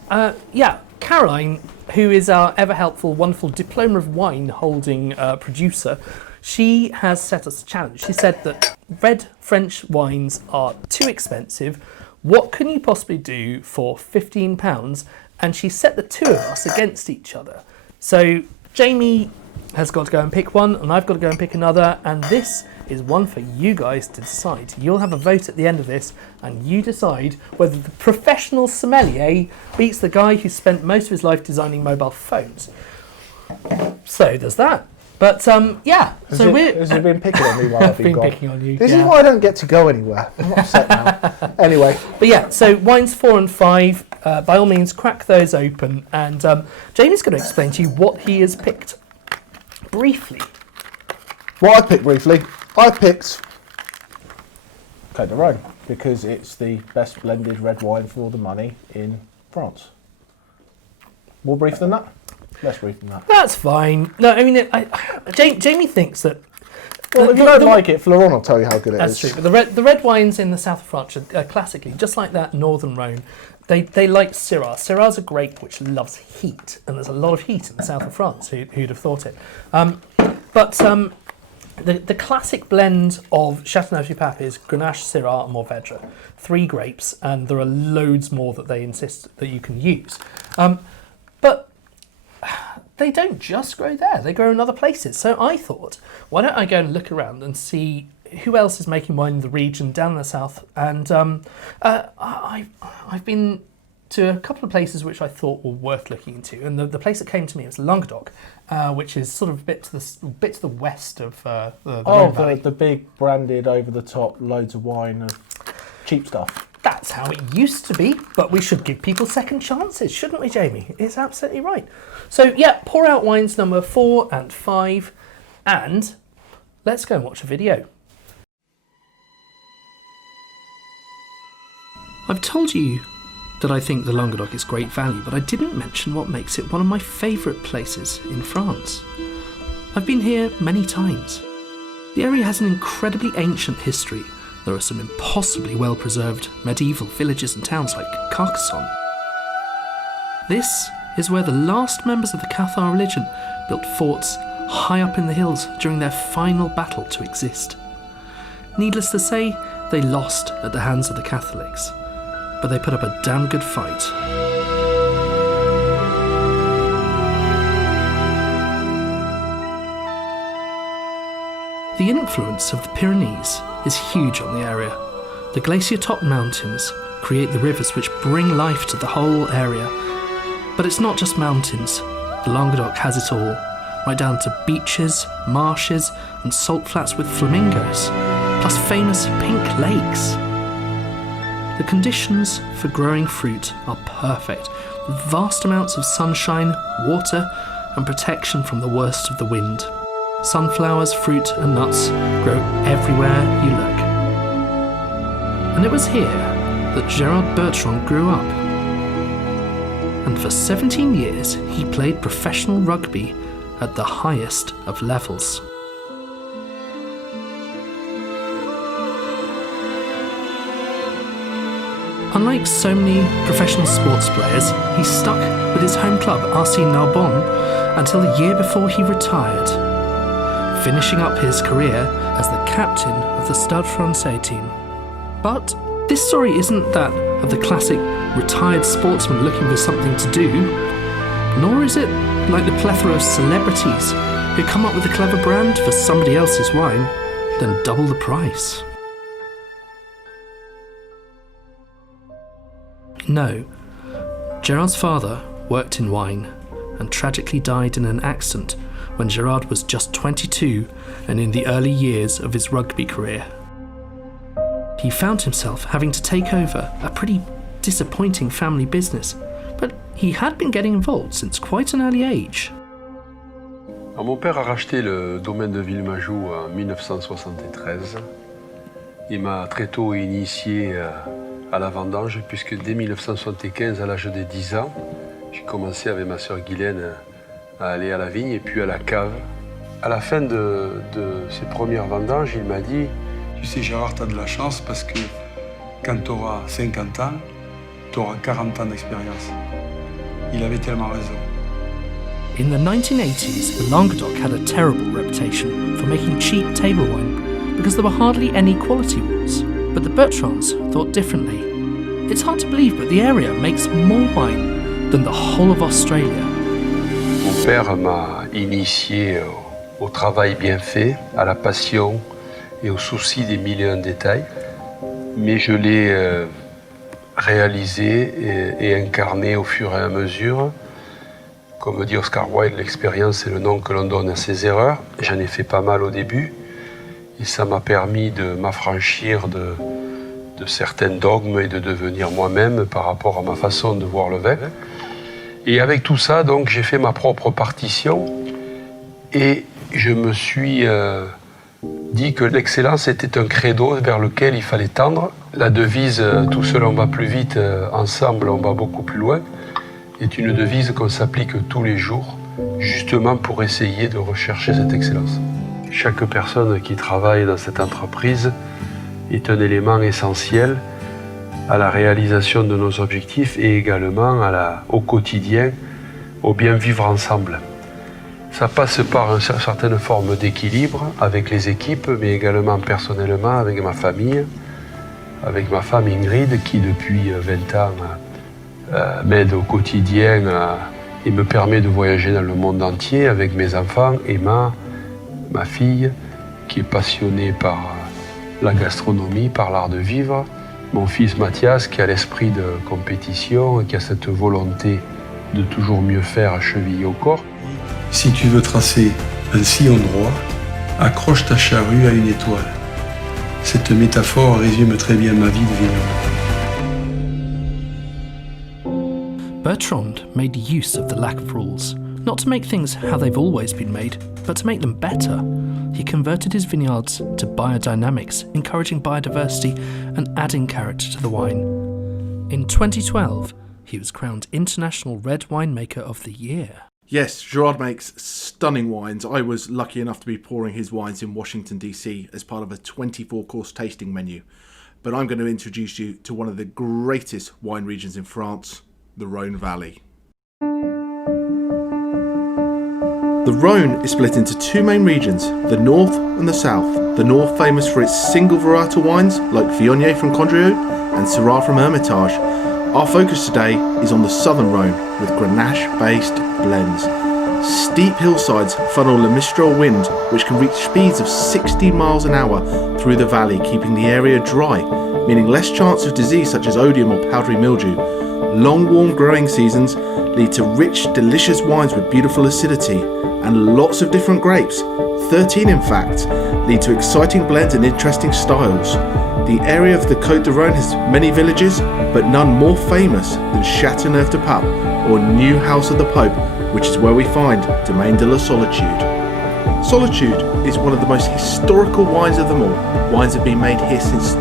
Caroline, who is our ever helpful, wonderful Diploma of Wine holding producer, she has set us a challenge. She said that red French wines are too expensive. What can you possibly do for £15? And she set the two of us against each other. So Jamie has got to go and pick one, and I've got to go and pick another, and this is one for you guys to decide. You'll have a vote at the end of this, and you decide whether the professional sommelier beats the guy who spent most of his life designing mobile phones. So there's that. But Has it been picking on me while I've been gone? Picking on you. This is why I don't get to go anywhere. I'm upset now. Anyway. But yeah, so wines 4 and 5, by all means, crack those open, and Jamie's going to explain to you what he has picked briefly. What I picked briefly, I picked Côte de Rhone because it's the best blended red wine for all the money in France. More brief than that? Less brief than that. That's fine. No, I mean, Jamie thinks that. Well, if you don't like it, Florent will tell you how good it is. That's true. But the red wines in the south of France are classically, just like that northern Rhone, they like Syrah. Syrah's a grape which loves heat, and there's a lot of heat in the south of France. Who'd have thought it? The classic blend of Châteauneuf-du-Pape is Grenache, Syrah, and Mourvèdre. 3 grapes, and there are loads more that they insist that you can use. But they don't just grow there, they grow in other places. So I thought, why don't I go and look around and see who else is making wine in the region down in the south. And I've been to a couple of places which I thought were worth looking into. And the place that came to me was Languedoc, which is sort of a bit to the west of the Rhone Valley. The big branded over the top loads of wine of cheap stuff. That's how it used to be, but we should give people second chances, shouldn't we, Jamie? It's absolutely right. So, yeah, pour out wines number 4 and 5, and let's go and watch a video. I've told you that I think the Languedoc is great value, but I didn't mention what makes it one of my favourite places in France. I've been here many times. The area has an incredibly ancient history. There are some impossibly well-preserved medieval villages and towns like Carcassonne. This is where the last members of the Cathar religion built forts high up in the hills during their final battle to exist. Needless to say, they lost at the hands of the Catholics, but they put up a damn good fight. The influence of the Pyrenees is huge on the area. The glacier-topped mountains create the rivers which bring life to the whole area. But it's not just mountains. The Languedoc has it all, right down to beaches, marshes, and salt flats with flamingos, plus famous pink lakes. The conditions for growing fruit are perfect, with vast amounts of sunshine, water, and protection from the worst of the wind. Sunflowers, fruit, and nuts grow everywhere you look. And it was here that Gerard Bertrand grew up. And for 17 years, he played professional rugby at the highest of levels. Unlike so many professional sports players, he stuck with his home club, RC Narbonne, until the year before he retired, finishing up his career as the captain of the Stade Français team. But this story isn't that of the classic retired sportsman looking for something to do, nor is it like the plethora of celebrities who come up with a clever brand for somebody else's wine, then double the price. No, Gerard's father worked in wine and tragically died in an accident when Gerard was just 22 and in the early years of his rugby career. He found himself having to take over a pretty disappointing family business, but he had been getting involved since quite an early age. Alors, mon père a racheté le domaine de Villemajou en 1973. Il m'a très tôt initié à la vendange, puisque dès 1975, à l'âge de 10 ans, j'ai commencé avec ma sœur Guylaine à aller à la vigne et puis à la cave. À la fin de ses premières vendanges, il m'a dit « Tu sais Gérard, tu as de la chance parce que quand tu auras 50 ans, tu auras 40 ans d'expérience. » Il avait tellement raison. In the 1980s, Languedoc had a terrible reputation for making cheap table wine because there were hardly any quality rules. But the Bertrands thought differently. It's hard to believe, but the area makes more wine than the whole of Australia. Mon père m'a initié au travail bien fait, à la passion et au souci des mille et un détails. Mais je l'ai réalisé et incarné au fur et à mesure. Comme dit Oscar Wilde, l'expérience c'est le nom que l'on donne à ses erreurs. J'en ai fait pas mal au début. Et ça m'a permis de m'affranchir de certains dogmes et de devenir moi-même par rapport à ma façon de voir le vin. Et avec tout ça, donc, j'ai fait ma propre partition et je me suis dit que l'excellence était un credo vers lequel il fallait tendre. La devise « Tout seul on va plus vite, ensemble on va beaucoup plus loin » est une devise qu'on s'applique tous les jours, justement pour essayer de rechercher cette excellence. Chaque personne qui travaille dans cette entreprise est un élément essentiel à la réalisation de nos objectifs et également au quotidien, au bien vivre ensemble. Ça passe par une certaine forme d'équilibre avec les équipes, mais également personnellement avec ma famille, avec ma femme Ingrid qui depuis 20 ans m'aide au quotidien et me permet de voyager dans le monde entier avec mes enfants, Emma, ma fille, qui est passionnée par la gastronomie, par l'art de vivre. Mon fils Mathias, qui a l'esprit de compétition et qui a cette volonté de toujours mieux faire chevillé au corps. Si tu veux tracer un sillon droit, accroche ta charrue à une étoile. Cette métaphore résume très bien ma vie de vigneron. Bertrand made use of the lack of rules, not to make things how they've always been made, but to make them better. He converted his vineyards to biodynamics, encouraging biodiversity and adding character to the wine. In 2012, he was crowned International Red Winemaker of the Year. Yes, Gerard makes stunning wines. I was lucky enough to be pouring his wines in Washington, D.C. as part of a 24-course tasting menu. But I'm going to introduce you to one of the greatest wine regions in France, the Rhone Valley. The Rhone is split into two main regions, the north and the south. The north famous for its single varietal wines like Viognier from Condrieu and Syrah from Hermitage. Our focus today is on the southern Rhone with Grenache-based blends. Steep hillsides funnel a mistral wind which can reach speeds of 60 miles an hour through the valley, keeping the area dry, meaning less chance of disease such as odium or powdery mildew. Long warm growing seasons lead to rich, delicious wines with beautiful acidity and lots of different grapes, 13 in fact, lead to exciting blends and interesting styles. The area of the Côte de Rhone has many villages, but none more famous than CHâTEAUNEUF-DU-PAPE, or New House of the Pope, which is where we find Domaine de la Solitude. Solitude is one of the most historical wines of them all. Wines have been made here since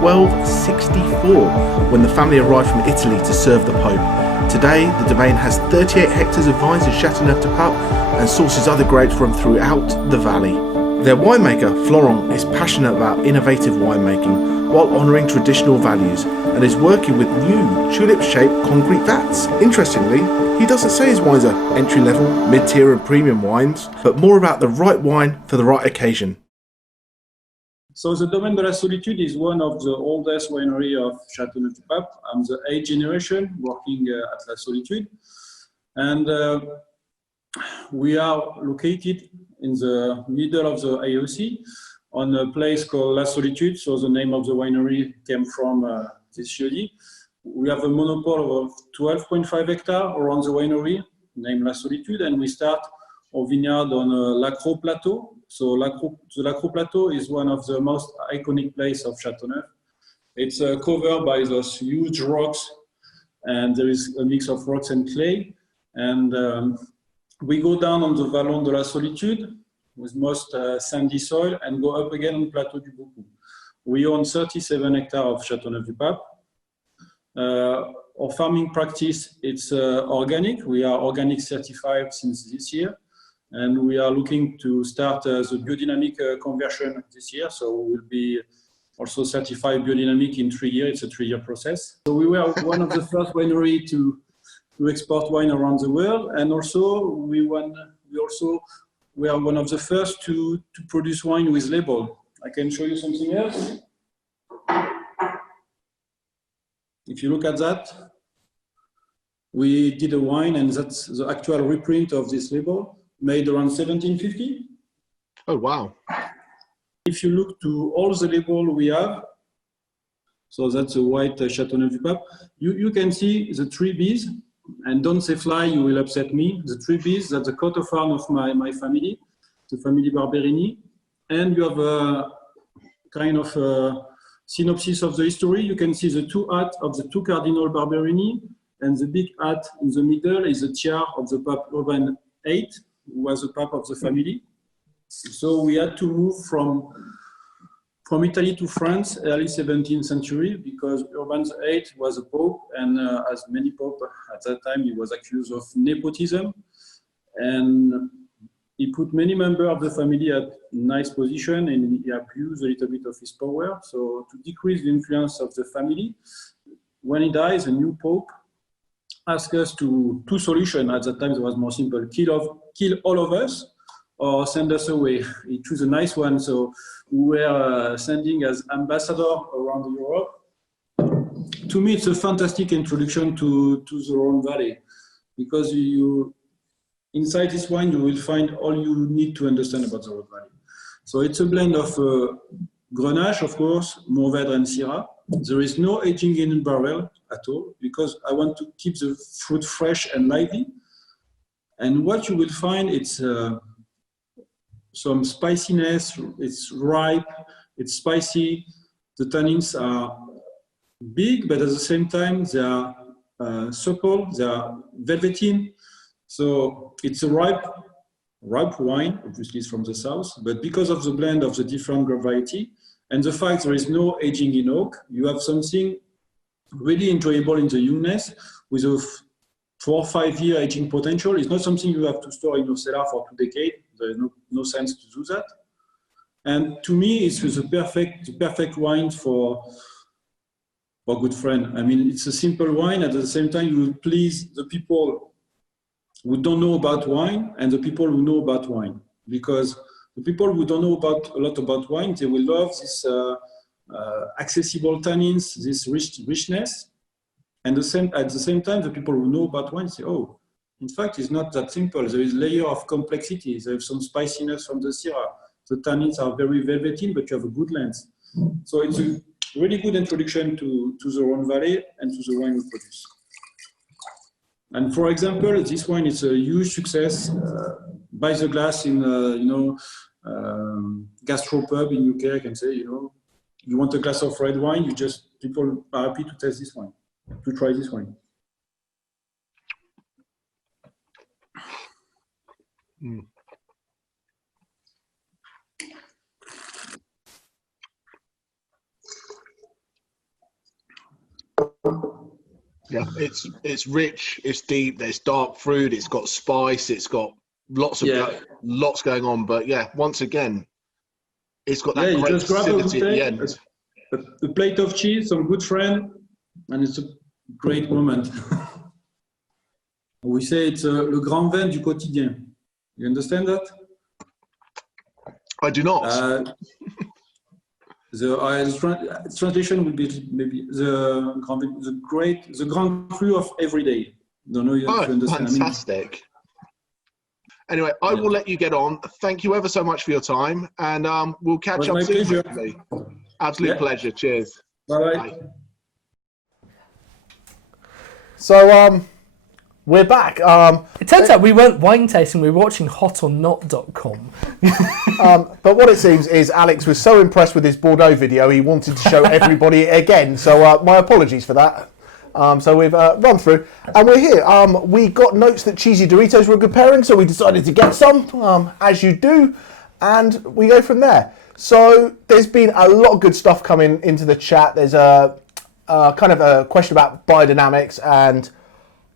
1264, when the family arrived from Italy to serve the Pope. Today, the domain has 38 hectares of vines in CHâTEAUNEUF-DU-PAPE and sources other grapes from throughout the valley. Their winemaker, Florent, is passionate about innovative winemaking while honouring traditional values and is working with new tulip-shaped concrete vats. Interestingly, he doesn't say his wines are entry-level, mid-tier and premium wines, but more about the right wine for the right occasion. So the Domaine de la Solitude is one of the oldest winery of CHâTEAUNEUF-DU-PAPE. I'm the 8th generation working at La Solitude. And we are located in the middle of the AOC on a place called La Solitude. So the name of the winery came from this study. We have a monopole of 12.5 hectares around the winery named La Solitude, and we start our vineyard on Lacro Plateau. So the Lacro Plateau is one of the most iconic places of Châteauneuf. It's covered by those huge rocks, and there is a mix of rocks and clay. And we go down on the Vallon de la Solitude with most sandy soil and go up again on Plateau du Boucou. We own 37 hectares of Châteauneuf-du-Pape. Our farming practice, it's organic. We are organic certified since this year. And we are looking to start the biodynamic conversion this year. So we will be also certified biodynamic in 3 years. It's a 3-year process. So we were one of the first winery to export wine around the world. And also we are one of the first to produce wine with label. I can show you something else. If you look at that, we did a wine, and that's the actual reprint of this label, made around 1750. Oh, wow. If you look to all the label we have, so that's a white Châteauneuf-du-Pape, you can see the 3 bees, and don't say fly, you will upset me. The 3 bees, that's the coat of arms of my family, the family Barberini. And you have a kind of synopsis of the history. You can see the 2 hats of the 2 Cardinal Barberini, and the big hat in the middle is the tiara of the Pope Urban VIII, who was the Pope of the family. So we had to move from Italy to France, early 17th century, because Urban VIII was a Pope, and as many popes at that time, he was accused of nepotism. And he put many members of the family at nice position, and he abused a little bit of his power. So to decrease the influence of the family, when he dies, a new Pope asked us to 2 solutions. At that time, it was more simple: kill all of us, or send us away. He chose a nice one. So we were sending as ambassador around Europe. To me, it's a fantastic introduction to the Rhone Valley, because inside this wine, you will find all you need to understand about the Rhone Valley. So it's a blend of Grenache, of course, Mourvèdre and Syrah. There is no aging in barrel at all, because I want to keep the fruit fresh and lively. And what you will find, it's some spiciness, it's ripe, it's spicy. The tannins are big, but at the same time, they are supple, they are velveteen. So it's a ripe wine, obviously it's from the south, but because of the blend of the different variety and the fact there is no aging in oak, you have something really enjoyable in the youngness with a 4 or 5 year aging potential. It's not something you have to store in your cellar for 2 decades. There's no sense to do that. And to me, it's the perfect wine for a good friend. I mean, it's a simple wine. At the same time, you will please the people who don't know about wine and the people who know about wine. Because the people who don't know a lot about wine, they will love this accessible tannins, this richness. And at the same time, the people who know about wine say, oh, in fact, it's not that simple. There is a layer of complexity. There is some spiciness from the Syrah. The tannins are very velveteen, but you have a good length. So it's a really good introduction to the Rhone Valley and to the wine we produce. And for example, this wine is a huge success. By the glass in gastropub in UK, I can say, you want a glass of red wine, people are happy to taste this wine, to try this wine. Mm. Yeah, it's rich, it's deep, there's dark fruit, it's got spice, it's got lots going on, but once again, it's got that great acidity at the end. A plate of cheese, some good friend, and it's a great moment. We say it's le grand vin du quotidien. You understand that? I do not. The translation would be maybe the grand cru of every day. Don't know if you understand. Fantastic. Anyway, I will let you get on. Thank you ever so much for your time, and we'll catch up soon. Hopefully. Absolute pleasure. Cheers. Bye. So we're back. It turns out we weren't wine tasting, we were watching hotornot.com. But what it seems is Alex was so impressed with his Bordeaux video, he wanted to show everybody it again. So my apologies for that. So we've run through, and we're here. We got notes that cheesy Doritos were a good pairing, so we decided to get some, as you do, and we go from there. So there's been a lot of good stuff coming into the chat. There's a kind of a question about biodynamics, and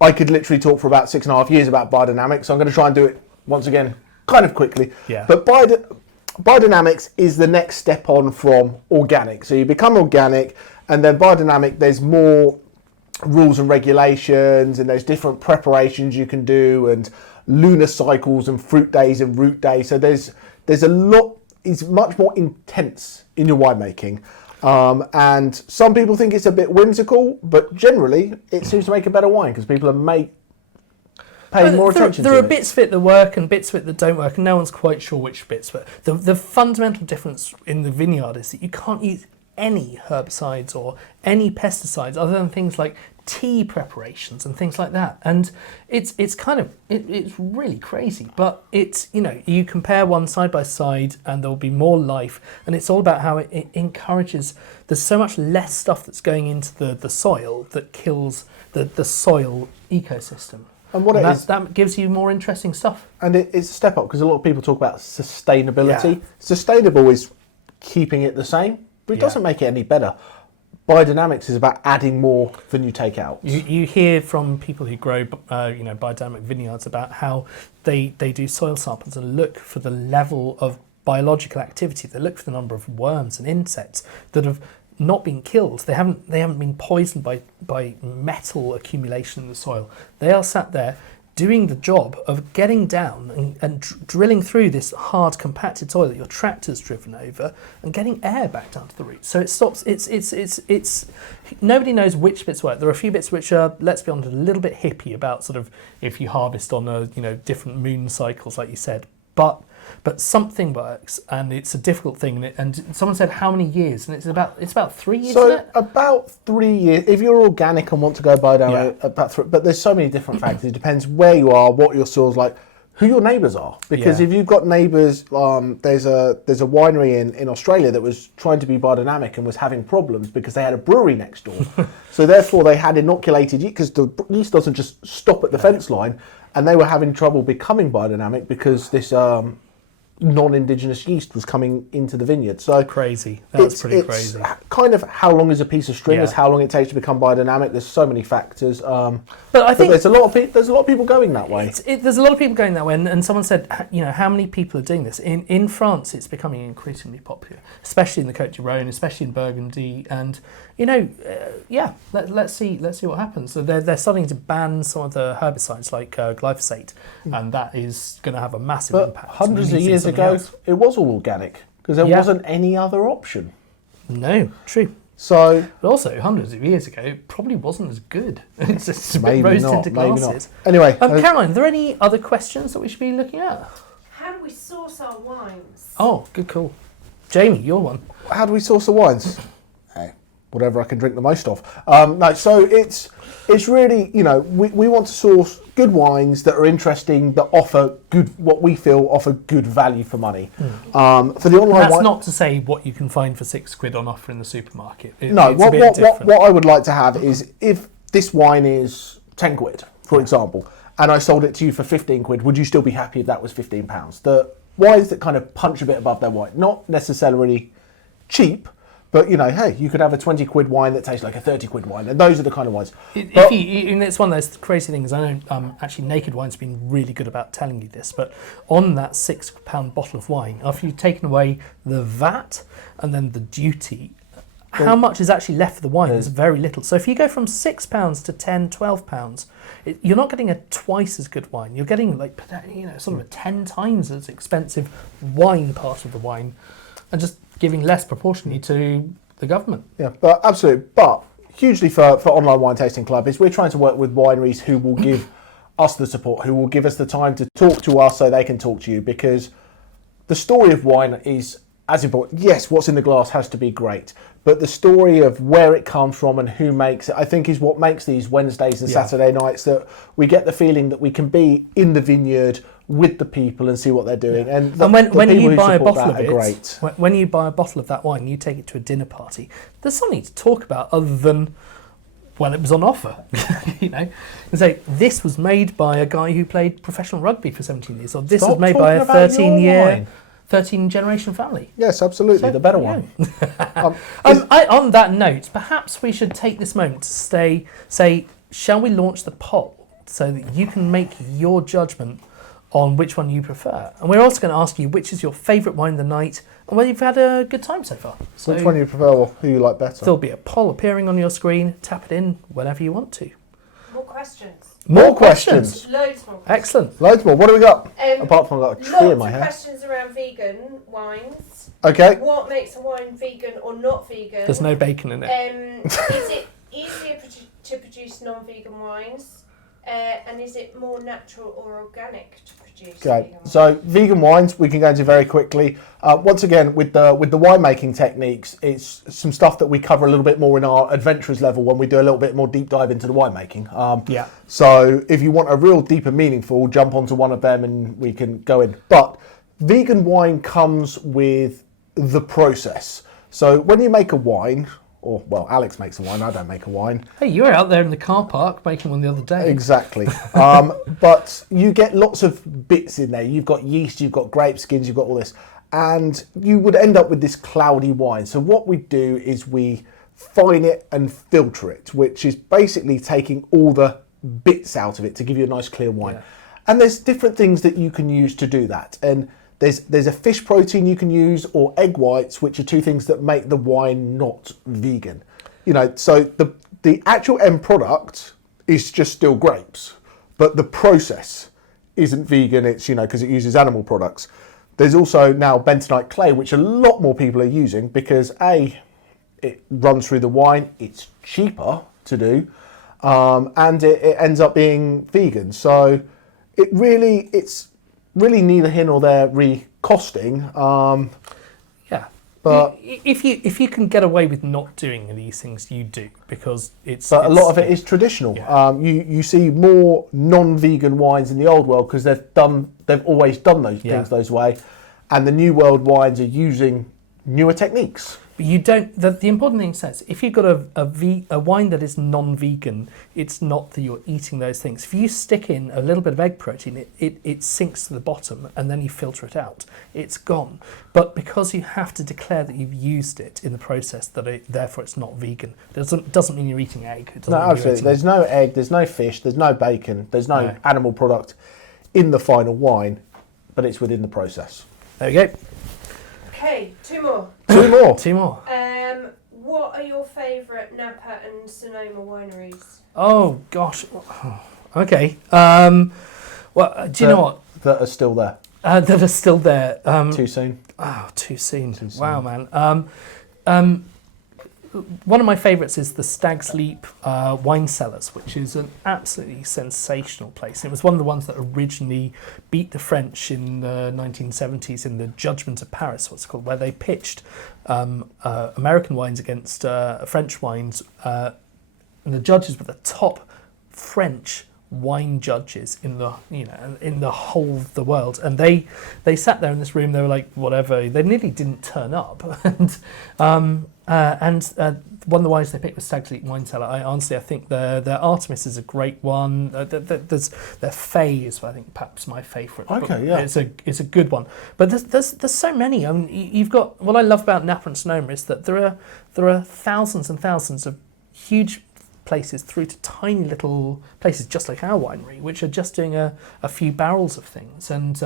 I could literally talk for about 6.5 years about biodynamics, so I'm going to try and do it once again kind of quickly. Yeah. But biodynamics is the next step on from organic. So you become organic, and then biodynamic, there's more rules and regulations, and there's different preparations you can do, and lunar cycles and fruit days and root days. So there's a lot. It's much more intense in your winemaking. And some people think it's a bit whimsical, but generally it seems to make a better wine because people are paying more attention to it. There are bits of it that work and bits of it that don't work, and no one's quite sure which bits. But the fundamental difference in the vineyard is that you can't use any herbicides or any pesticides other than things like tea preparations and things like that. And it's really crazy, but it's, you compare one side by side and there'll be more life, and it's all about how it encourages, there's so much less stuff that's going into the soil that kills the soil ecosystem. And that gives you more interesting stuff. And it's a step up, because a lot of people talk about sustainability. Yeah. Sustainable is keeping it the same, but it doesn't make it any better. Biodynamics is about adding more than you take out. You hear from people who grow biodynamic vineyards about how they do soil samples and look for the level of biological activity. They look for the number of worms and insects that have not been killed. They haven't been poisoned by metal accumulation in the soil. They are sat there doing the job of getting down and drilling through this hard compacted soil that your tractor's driven over and getting air back down to the roots. So it stops. It's nobody knows which bits work. There are a few bits which are, let's be honest, a little bit hippie about sort of if you harvest on different moon cycles, like you said, but something works, and it's a difficult thing. And someone said how many years, and it's about 3 years. So isn't it? About 3 years. If you're organic and want to go biodynamic, about 3. But there's so many different factors. It depends where you are, what your soil's like, who your neighbours are. Because if you've got neighbours, there's a winery in Australia that was trying to be biodynamic and was having problems because they had a brewery next door. So therefore they had inoculated yeast, because the yeast doesn't just stop at the fence line, and they were having trouble becoming biodynamic because this non-indigenous yeast was coming into the vineyard. So crazy. That's pretty crazy. Kind of how long is a piece of string is how long it takes to become biodynamic. There's so many factors. But I think there's a lot of people going that way. There's a lot of people going that way, and someone said, how many people are doing this? In France, it's becoming increasingly popular, especially in the Côtes du Rhône, especially in Burgundy, and let's see what happens. So they're starting to ban some of the herbicides like glyphosate, and that is going to have a massive impact. Hundreds of years ago, it was all organic because there wasn't any other option. No, true. So, but also, hundreds of years ago, it probably wasn't as good. It's just a bit maybe rose-tinted not. glasses. Anyway, Caroline, are there any other questions that we should be looking at? How do we source our wines? Oh, good call. Jamie, your one. How do we source the wines? whatever I can drink the most of. No, so it's really, we want to source good wines that are interesting, that offer good, what we feel offer good value for money. For the online That's wine, not to say what you can find for £6 on offer in the supermarket. What I would like to have is, if this wine is £10, for example, and I sold it to you for £15, would you still be happy if that was £15? The wines that kind of punch a bit above their weight, not necessarily cheap, but hey, you could have a £20 wine that tastes like a £30 wine, and those are the kind of wines. It's one of those crazy things. I know actually Naked Wine's been really good about telling you this, but on that £6 bottle of wine, after you've taken away the VAT and then the duty, how much is actually left for the wine? There's very little. So if you go from £6 to £10, £12, you're not getting a twice as good wine. You're getting sort of a 10 times as expensive wine part of the wine, and just giving less proportionally to the government. Yeah, but absolutely. But hugely for Online Wine Tasting Club is we're trying to work with wineries who will give us the support, who will give us the time to talk to us so they can talk to you, because the story of wine is as important. Yes, what's in the glass has to be great, but the story of where it comes from and who makes it, I think, is what makes these Wednesdays and Saturday nights, that we get the feeling that we can be in the vineyard with the people and see what they're doing. And when you buy a bottle of it, when you buy a bottle of that wine, you take it to a dinner party, there's something to talk about other than when it was on offer, and say, this was made by a guy who played professional rugby for 17 years, or this was made by a 13-generation family. Yes, absolutely, so, the better one. On that note, perhaps we should take this moment to say, shall we launch the poll so that you can make your judgment on which one you prefer? And we're also going to ask you which is your favourite wine of the night and whether you've had a good time so far. So which one you prefer, or who you like better? There'll be a poll appearing on your screen. Tap it in whenever you want to. More questions. More questions. Loads more questions. Excellent. Loads more. What do we got? Apart from I've got a tree in my hair. Lots of questions around vegan wines. Okay. What makes a wine vegan or not vegan? There's no bacon in it. Is it easier to produce non-vegan wines? And is it more natural or organic to produce? Okay, so vegan wines we can go into very quickly. Once again, with the winemaking techniques, it's some stuff that we cover a little bit more in our adventurers level when we do a little bit more deep dive into the winemaking. So if you want a real deep and meaningful, jump onto one of them and we can go in. But vegan wine comes with the process. So when you make a wine, or, well, Alex makes a wine, I don't make a wine. Hey, you were out there in the car park making one the other day. Exactly. But you get lots of bits in there. You've got yeast, you've got grape skins, you've got all this. And you would end up with this cloudy wine. So what we do is we fine it and filter it, which is basically taking all the bits out of it to give you a nice clear wine. Yeah. And there's different things that you can use to do that. And there's a fish protein you can use, or egg whites, which are two things that make the wine not vegan. So the actual end product is just still grapes, but the process isn't vegan. It's, because it uses animal products. There's also now bentonite clay, which a lot more people are using because it runs through the wine, it's cheaper to do, and it ends up being vegan. So it's really neither here nor there re-costing. But if you can get away with not doing these things, you do, because it's. But a lot of it is traditional. Yeah. You see more non-vegan wines in the old world because they've always done those things those way, and the new world wines are using newer techniques. But you don't. The important thing says, if you've got a wine that is non-vegan, it's not that you're eating those things. If you stick in a little bit of egg protein, it sinks to the bottom, and then you filter it out. It's gone. But because you have to declare that you've used it in the process, therefore it's not vegan. Doesn't mean you're eating egg. No, absolutely. There's no egg. There's no fish. There's no bacon. There's no animal product in the final wine, but it's within the process. There we go. Okay, two more. Two more. What are your favourite Napa and Sonoma wineries? Oh gosh. Okay. Well, do you know what? That are still there. That are still there. Too soon. Oh, too soon. Wow, man. one of my favourites is the Stag's Leap Wine Cellars, which is an absolutely sensational place. It was one of the ones that originally beat the French in the 1970s in the Judgment of Paris, what's it called, where they pitched American wines against French wines, and the judges were the top French wine judges in the whole of the world, and they sat there in this room. They were like, whatever, they nearly didn't turn up. And one of the wines they picked was Stag's Leap Wine Cellar. I think their Artemis is a great one. There's their Fay is, I think, perhaps my favourite. Okay, yeah, it's a good one. But there's so many. I mean, you've got, what I love about Napa and Sonoma is that there are thousands and thousands of huge places through to tiny little places just like our winery, which are just doing a few barrels of things, and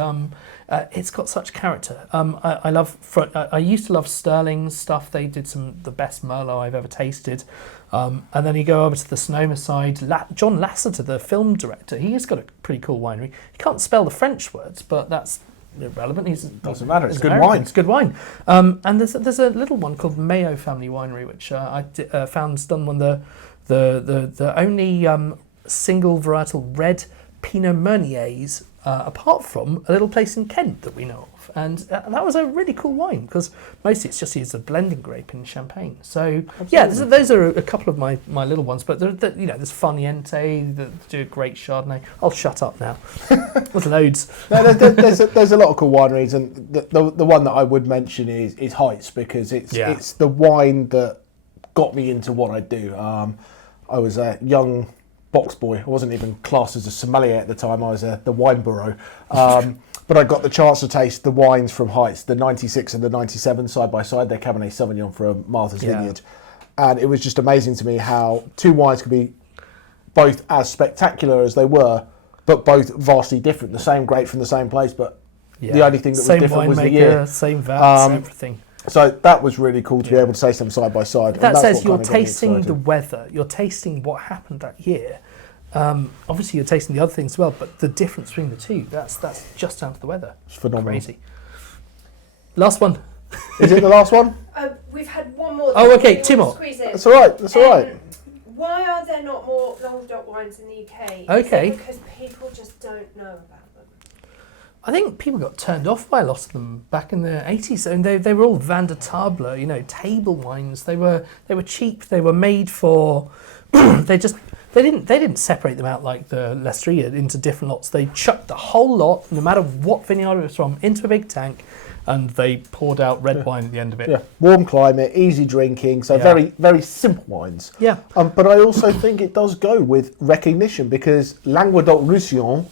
it's got such character. I used to love Sterling's stuff. They did the best Merlot I've ever tasted, and then you go over to the Sonoma side. John Lasseter, the film director, he's got a pretty cool winery. He can't spell the French words, but that's irrelevant. Doesn't matter. It's good wine. It's good wine. And there's a little one called Mayo Family Winery, which I found's done one of the only single varietal red Pinot Meuniers, apart from a little place in Kent that we know of, and that was a really cool wine because mostly it's just used as a blending grape in champagne. So yeah, those are a couple of my little ones. But there's Funiente that do a great Chardonnay. I'll shut up now. There's loads. No, there's a lot of cool wineries, and the one that I would mention is Heights, because it's the wine that got me into what I do. I was a young box boy. I wasn't even classed as a sommelier at the time. I was the wine bureau. But I got the chance to taste the wines from Heights, the 96 and the 97 side by side. They're Cabernet Sauvignon from Martha's Vineyard. And it was just amazing to me how two wines could be both as spectacular as they were, but both vastly different. The same grape from the same place, but the only thing that was different was the year. Same vats, everything. So that was really cool to be able to taste them side by side. That says you're tasting the weather, you're tasting what happened that year. Obviously you're tasting the other things as well, but the difference between the two, that's just down to the weather. It's phenomenal. Crazy. Last one. Is it the last one? We've had one more. Oh, okay, two more. That's all right. That's all right. Why are there not more Languedoc wines in the UK? Okay. Is it because people just don't know about them? I think people got turned off by a lot of them back in the 80s, and they were all vin de table, table wines. They were cheap. They were made for. They didn't separate them out like the Lestrille into different lots. They chucked the whole lot, no matter what vineyard it was from, into a big tank, and they poured out red wine at the end of it. Yeah, warm climate, easy drinking, so very, very simple wines. Yeah. But I also think it does go with recognition, because Languedoc-Roussillon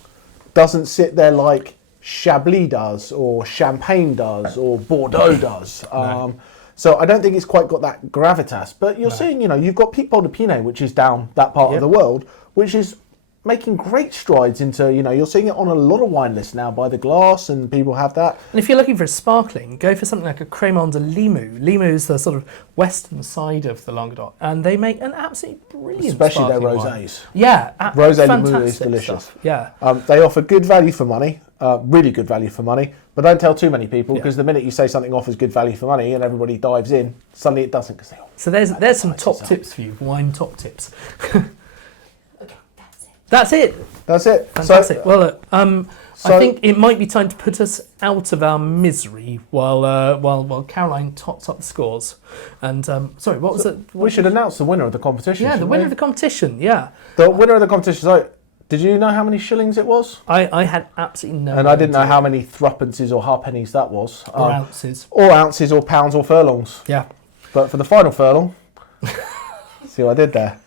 doesn't sit there like Chablis does, or Champagne does, or Bordeaux does. No. So I don't think it's quite got that gravitas. But you're seeing, you've got Pic de Pinot, which is down that part of the world, which is making great strides into, you're seeing it on a lot of wine lists now by the glass, and people have that. And if you're looking for a sparkling, go for something like a Crémant de Limoux. Limoux is the sort of western side of the Languedoc, and they make an absolutely brilliant especially their sparkling rosés. Wine. Yeah, Rosé Limoux is delicious. Stuff. Yeah. They offer good value for money, really good value for money, but don't tell too many people, because the minute you say something offers good value for money and everybody dives in, suddenly it doesn't. So there's some top tips for you, wine top tips. That's it. So, Fantastic. Well, I think it might be time to put us out of our misery while Caroline tots up the scores. And sorry, what was it? We should announce the winner of the competition. Yeah, the winner of the competition. Yeah. The winner of the competition. So, did you know how many shillings it was? I had absolutely no. And I didn't know how many threepences or halfpennies that was. Or ounces. Or ounces, or pounds, or furlongs. Yeah. But for the final furlong, see what I did there.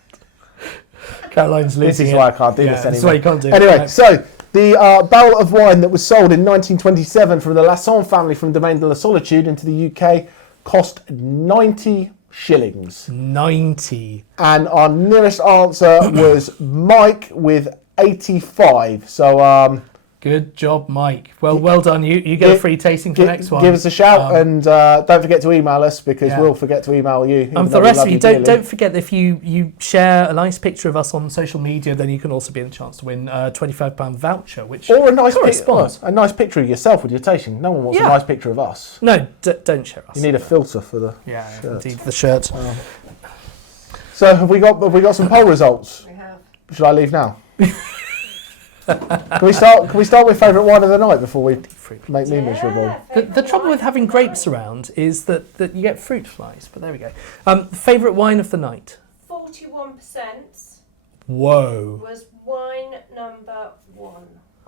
Caroline's losing. This is why I can't do this anymore. This is why you can't do anyway, it. So the barrel of wine that was sold in 1927 from the LANÇON family from Domaine de la Solitude into the UK cost 90 shillings. 90. And our nearest answer was Mike with 85. So good job, Mike. Well done. You get a free tasting for the next one. Give us a shout, and don't forget to email us, because we'll forget to email you. And for the rest of you, don't forget, if you share a nice picture of us on social media, then you can also be in the chance to win a £25 voucher, which or a nice picture of yourself with your tasting. No one wants a nice picture of us. No, don't share us. You need a filter for the shirt. Indeed, the shirt. So have we got some poll results? We have. Should I leave now? Can we start with favourite wine of the night before we make me miserable? The trouble with having grapes around is that you get fruit flies, but there we go. Favourite wine of the night? 41% Whoa. was wine number 1.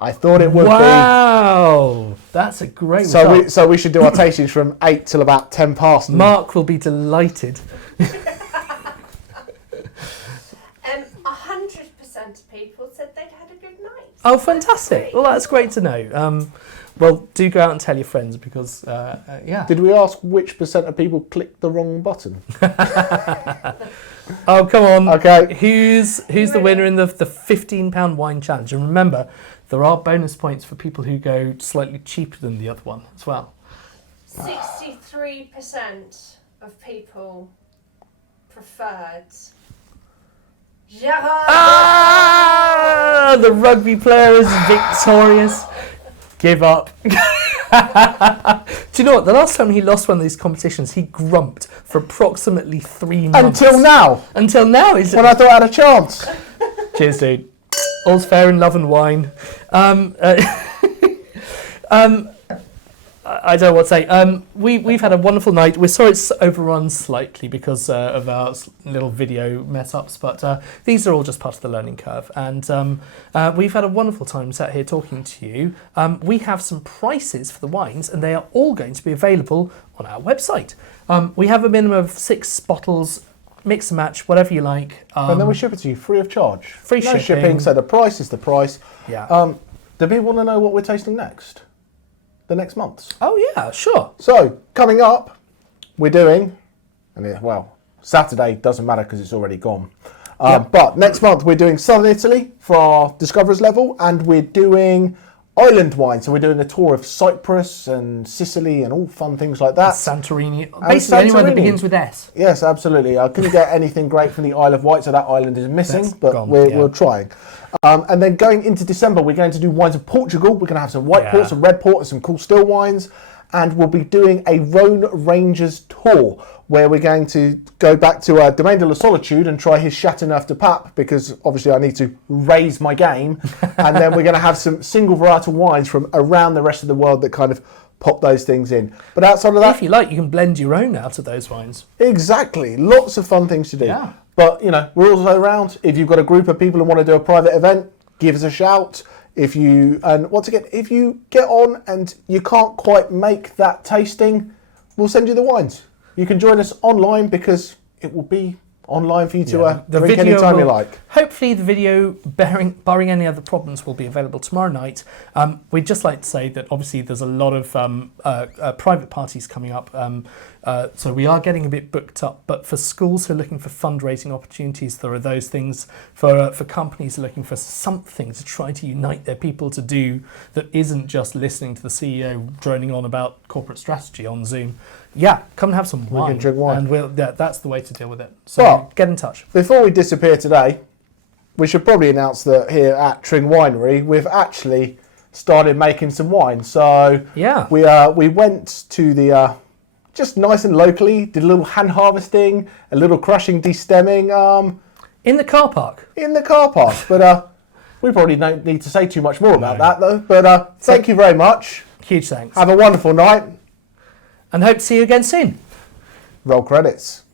I thought it would be. Wow, that's a great result. So we should do our tastings from 8 till about 10 past. Mark will be delighted. 100% of people said they'd had a good night. Oh, fantastic. Well, that's great to know. Well, do go out and tell your friends because, yeah. Did we ask which percent of people clicked the wrong button? Oh, come on. Okay. Who's the winner in the £15 wine challenge? And remember, there are bonus points for people who go slightly cheaper than the other one as well. 63% of people preferred Gerard. Ah! The rugby player is victorious. Give up. Do you know what? The last time he lost one of these competitions, he grumped for approximately 3 months. Until now. Until now, is it? When I thought I had a chance. Cheers, dude. All's fair in love and wine. I don't know what to say. We've had a wonderful night. We're sorry it's overrun slightly because of our little video mess-ups, but these are all just part of the learning curve. And we've had a wonderful time sat here talking to you. We have some prices for the wines, and they are all going to be available on our website. We have a minimum of 6 bottles, mix and match, whatever you like. And then we ship it to you free of charge. Free no shipping. So the price is the price. Yeah. Do people want to know what we're tasting next? The next months? Oh, yeah, sure. So, coming up, we're doing, Saturday doesn't matter because it's already gone. But next month we're doing Southern Italy for our Discoverers level, and we're doing island wine. So we're doing a tour of Cyprus and Sicily and all fun things like that. Santorini. Basically anywhere that begins with S. Yes, absolutely. I couldn't get anything great from the Isle of Wight, so that island is missing, That's but gone, we're trying. And then going into December, we're going to do wines of Portugal. We're going to have some white port, some red port, and some cool still wines. And we'll be doing a Rhone Rangers tour where we're going to go back to Domaine de la Solitude and try his CHâTEAUNEuf-Du-PAPE because obviously I need to raise my game. And then we're going to have some single varietal wines from around the rest of the world that kind of pop those things in. But outside of that... If you like, you can blend your own out of those wines. Exactly. Lots of fun things to do. Yeah. But, we're also around. If you've got a group of people who want to do a private event, give us a shout. If you get on and you can't quite make that tasting, we'll send you the wines. You can join us online because it will be online for you to drink anytime you like. Hopefully the video, barring any other problems, will be available tomorrow night. We'd just like to say that obviously there's a lot of private parties coming up, so we are getting a bit booked up, but for schools who are looking for fundraising opportunities, there are those things. For companies looking for something to try to unite their people to do that isn't just listening to the CEO droning on about corporate strategy on Zoom. Yeah, come and have some wine. We can drink wine. And that's the way to deal with it. So get in touch. Before we disappear today, we should probably announce that here at Tring Winery, we've actually started making some wine. So yeah, we went to the, just nice and locally, did a little hand harvesting, a little crushing, destemming. In the car park. In the car park. But we probably don't need to say too much more about that though. But thank you very much. Huge thanks. Have a wonderful night. And hope to see you again soon. Roll credits.